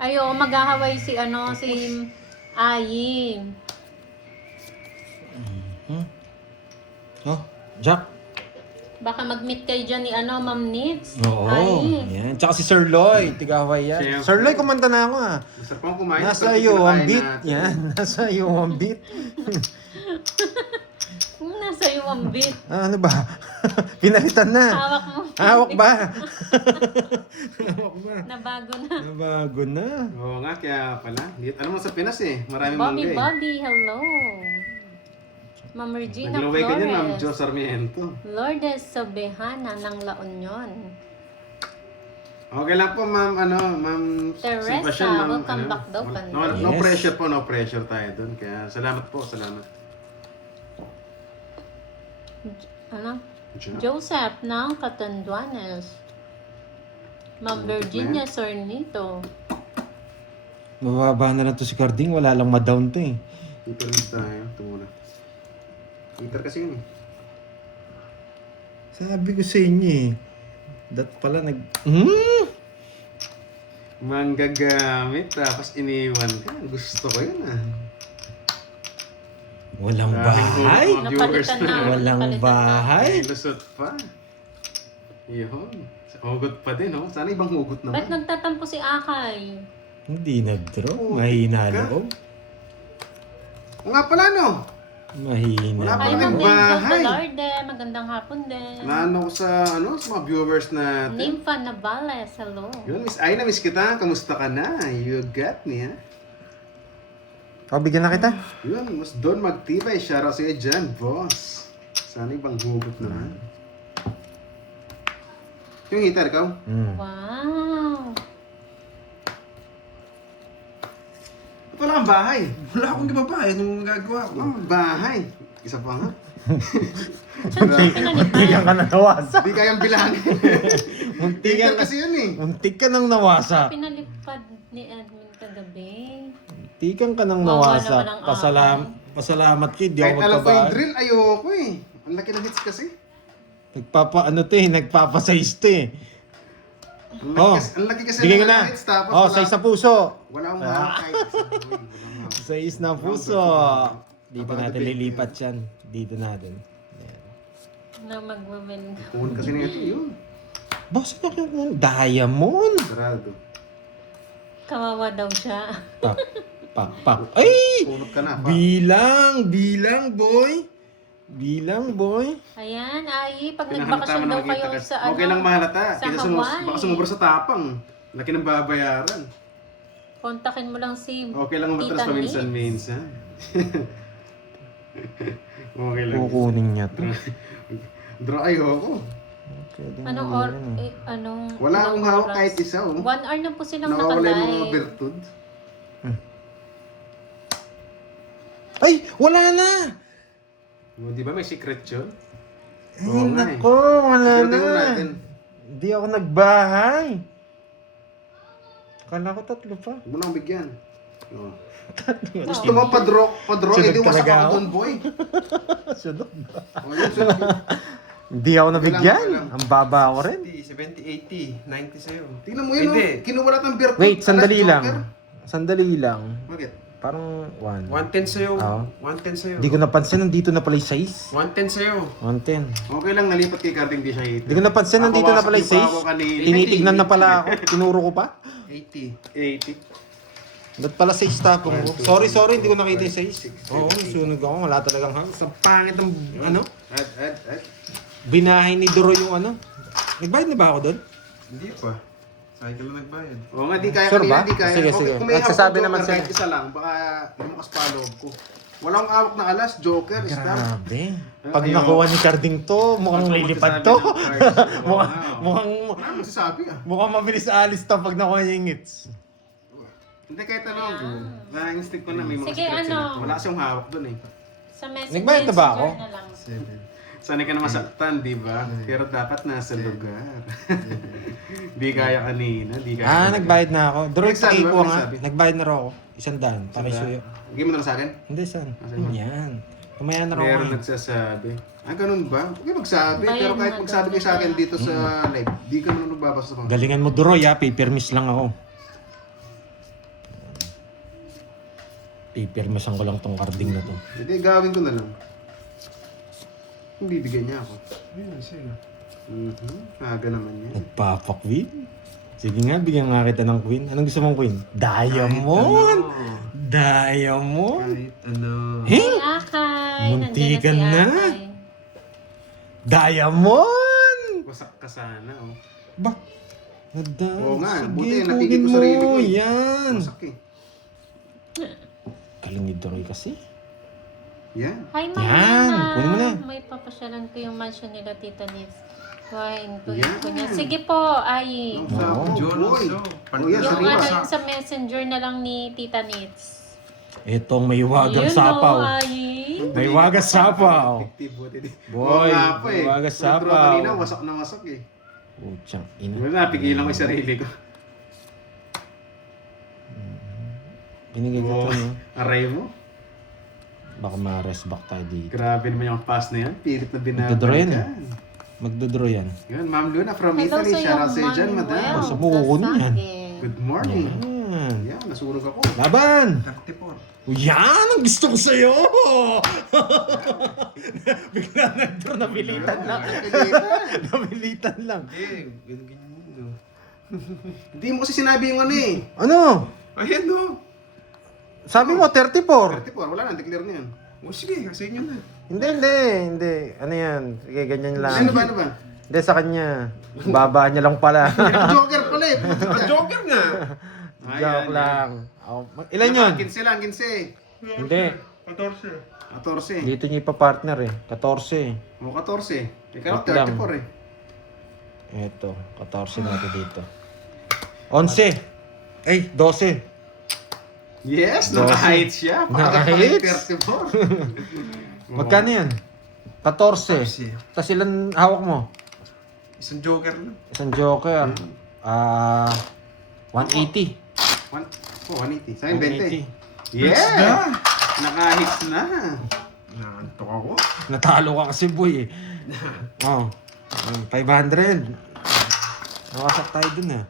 Ayo, maghahaway si Ayi. Oh, Jack. Baka mag-meet kayo dyan ni Ma'am Nits. Oo. Ayi. Yan. Tsaka si Sir Lloyd, tiga-Hawaii yan. Siyempre. Sir Lloyd, kumanta na ako ah. Masarap pang kumain. Nasa Sarap iyo ang kinakain beat. natin. Yan. Nasa iyo ang beat. Nasa iyo ang beat. Ano ba? Pinalitan na. Hawak mo. Hawak ba? Hawak ba? Nabago na. Nabago na. Oo nga, kaya pala. Alam mo sa Pinas eh, marami Bobby, mangga eh. Bobby, hello. Ma'am Regina Naglaway ka niyan, Ma'am Jo Flores. Sarmiento. Lourdes Sobehana ng La Union. Okay lang po, Ma'am, Ma'am Teresa, Sebastian, Ma'am, welcome back daw, no, Pandoy. no Yes. pressure po, no pressure tayo doon. Kaya salamat po, salamat. Joseph ng Catanduanes. Ma'am Virginia Sornito. Mababa na lang to si Carding. Wala lang ma-down to eh. Peter tayo, ito muna. Peter kasi yun eh. Sabi ko sa inyo eh. Dat pala Manggagamit, tapos iniwan ka. Gusto ko yun ah. Walang Maraming bahay. mga viewers Napalitan na. Walang Napalitan na. bahay. May lusot pa. Yun. Hugot pa din, oh. Sana ibang hugot Ba't naman. nagtatampo si Akay? Hindi nag-draw. Mahina Ka? loob. O nga pala, no? Mahina. Wala pa Hi, rin Ma'am bahay. Nympha Velarde. Magandang hapon din. Naano ko sa mga viewers natin. Nympha Navales, hello. Yun, Miss Aina, miss kita. Kamusta ka na? You got me, ha? Bigyan na kita. Yun, mas doon magtibay. Shoutout sa'yo dyan, boss. Sana ibang hugot naman. Yung hitar, ikaw? Wow. Wala kang bahay. Wala akong ibabae nung gagawa ko. Wala kang bahay. Isa pa nga. Muntikan ka na nawasa. Di kayang bilangin. Muntikan Hitar kasi yun eh. Muntik ka nang nawasa. Pinalipad ni Edwin kagabi. Muntikan ka nang Wawa nawasa. naman ang Pasalamat kayo. Di Kahit ako alam ko yung magpabahay. drill, ayoko eh. Ang laki ng hits kasi. Nagpapasize to eh. Ang laki kasi Bigay ko ng na. hits. Tapos Oh, size na puso. wala akong hawak kahit isa. Uy, walang hawak. Size na puso. Dito natin lilipat yan. Dito natin. Ayan. Na magwawin. Puhon kasi na ito, yun. Boss, ano yung diamond? Sarado. Kawawa daw siya. Pak. Ay! Punot ka na pa. Bilang, boy. Bilang, boy. Ayan, Ai, pag Pinakanta nagbakasyon mo daw nakikita kayo kasi. sa ano. Okay lang mahalata. sa Kita Hawaii. baka sumubra sa tapang. Laki ng babayaran. Kontakin mo lang si Okay lang matras Tita Nitz. paminsan-minsan. Okay lang. Kukunin niya to. Draw ayoko. Anong Wala ilang akong hawak oras? kahit isa, oh. 1 hour na po silang Nawawala yung mga nakalive. bertud. Ay! Wala na! Oh, di ba may secret yun? Ay, Oo nga eh. nako, wala Secret na. yun natin. Hindi ako nagbahay. Kala ko tatlo pa. Huwag mo na akong bigyan. Oh. Wow. Gusto mo pa-draw, Sunod edi wasak talaga ako ako. doon, boy. Sunod. Oh, yun, sunod yun. Hindi ako nabigyan. Wala lang. Ang baba ako rin. 70, 80, 90 sa'yo. Tingnan mo yun, Hindi. oh. Kinuwala ng bertud. Wait, sandali Alas lang. Joker. Sandali lang. Bakit? Parang 1. 110 sa'yo. Oo. 110 sa'yo. Hindi ko napansin, nandito na pala yung size. 110 sa'yo. 110. Okay lang, nalipat kay Carding, di siya hit. Hindi ko napansin, nandito na pala yung size. Tinitignan na pala ako. Tinuro ko pa. 80. 80. Ba't pala size tapong ko? Sorry, hindi ko nakita yung size. Oo, sunog ako. Wala talagang hang. Sa pangit ng ano? Add. Binahay ni Doro yung ano. Nagbayad na ba ako doon? Hindi pa. Sa'yo ka lang nagbayad. Oo nga, di kaya Sure kanina, ba? di kaya. Sige, sige. Kung may Nagsasabi hawak naman Joker, sila. kahit isa lang, baka lumakas pa loob ko. Walang awak na alas, Joker, star. Grabe. Pag Ayun. nakuha ni Carding to, mukhang Wala lilipad magsasabi to. ng cards. Oo nga, oh. Mukhang Wala magsasabi ah. mukhang mabilis alis to pag nakuha niya yung hits. Hindi kahit tanong. Nanging stick ko na, may mga Sige, secret sila. ano? Wala kasi yung hawak doon eh. Sa message Nagbayad na ba ako? na lang. 7. Sanay ka na masaktan, di ba? Pero dapat nasa lugar. Di kaya kanina, di kaya. Nagbayad na ako. Doro, Nagsabi ba? pakikuha nga. Nagsabi? Nagbayad na raw ako. 100. Pakisuyo. Bigyan mo na lang sa akin? Hindi, san? Saan? Yan. Kumaya na raw Meron ako. nagsasabi. Ganun ba? Huwag kayo magsabi. Bayan Pero kahit na magsabi daw kayo sa akin nila. dito sa live, di ka naman nagbabasa pa. Galingan mo, Doro, ya. Paper miss lang ako. Paper missan ko lang tong carding na to. Hindi, gawin ko na lang. Bibigyan niya ako. Ayun, sa'yo. Aga naman yan. Nagpapakwin? Sige nga, bigyan nga kita ng queen. Anong gusto mong queen? Diamond! Diamond! Kahit ano. Hey! Hey, Akay! Muntikan Nandiyan na. si Akay. Diamond! Wasak ka sana, oh. Ba? Nada. Oo nga, Sige, buti, kunin napigil ko mo. sarili ko eh. Yan. Wasak eh. Galing ni Doroy kasi. Yan. Hi, Yan, Mariana! kunin mo na. May papasyalan ko yung mansion nila, Tita Nitz. Kuhain ko Yan. ko niya. Sige po, Ai. Ang Oo. sapo, John boy. also. Oh, yan, Yung sarili. ano yung sa messenger na lang ni Tita Nitz. Itong may wagang Yun, sapaw. no, Ai. May wagas sapaw. Effective, buti din. Boy, Oo nga po eh. may wagas Nag-draw sapaw. kanina, wasak na wasak eh. Putsang ina. Wala, pigilan ko yung sarili ko. Binigay ko Oo. to, no? Aray mo. Baka ma-rest back tayo dito. Grabe naman yung pass na yan. Pilit na Nagdodrawin. binabalikan. Magdodraw yan. Yun, Ma'am Luna from Hello Italy. sa'yo, Shout out sa'yo dyan, madam. Manuel Sumuko niyan. Gasagin. Good morning. Yan. Yan, nasunog ako. Laban! 34. Yan ang gusto ko sa'yo! Bigla nagdraw, nabilitan lang. Nabilitan lang. Ganyan mo. Hindi mo kasi sinabi yung ano eh. Ano? Ayan no. Sabi mo, 34. 34, wala na, declare na yun. O sige, kasi inyo na. Hindi. Ano yan? Sige, ganyan lang. Ano ba? Hindi, sa kanya. Baba niya lang pala. Joker pala eh. Joker nga. Joke lang. Oh, ilan yun? 15 lang, 15. Hindi. 14. Dito niya ipapartner eh. 14. O 14. Ikaw Wait lang. 34 eh. Eto, 14 natin dito. 11. Ay, 12. Yes, 12. naka-height siya. Naka-heights? 34. Magkano yan? 14. 14. Tapos ilan hawak mo? Isang Joker lang. Isang joker. 180. 180. Sa akin, 20. 180. Yeah! Naka-hits na. Nakantok ako. Natalo ka kasi boy eh. Oh. 500. Nakasak tayo dun ah.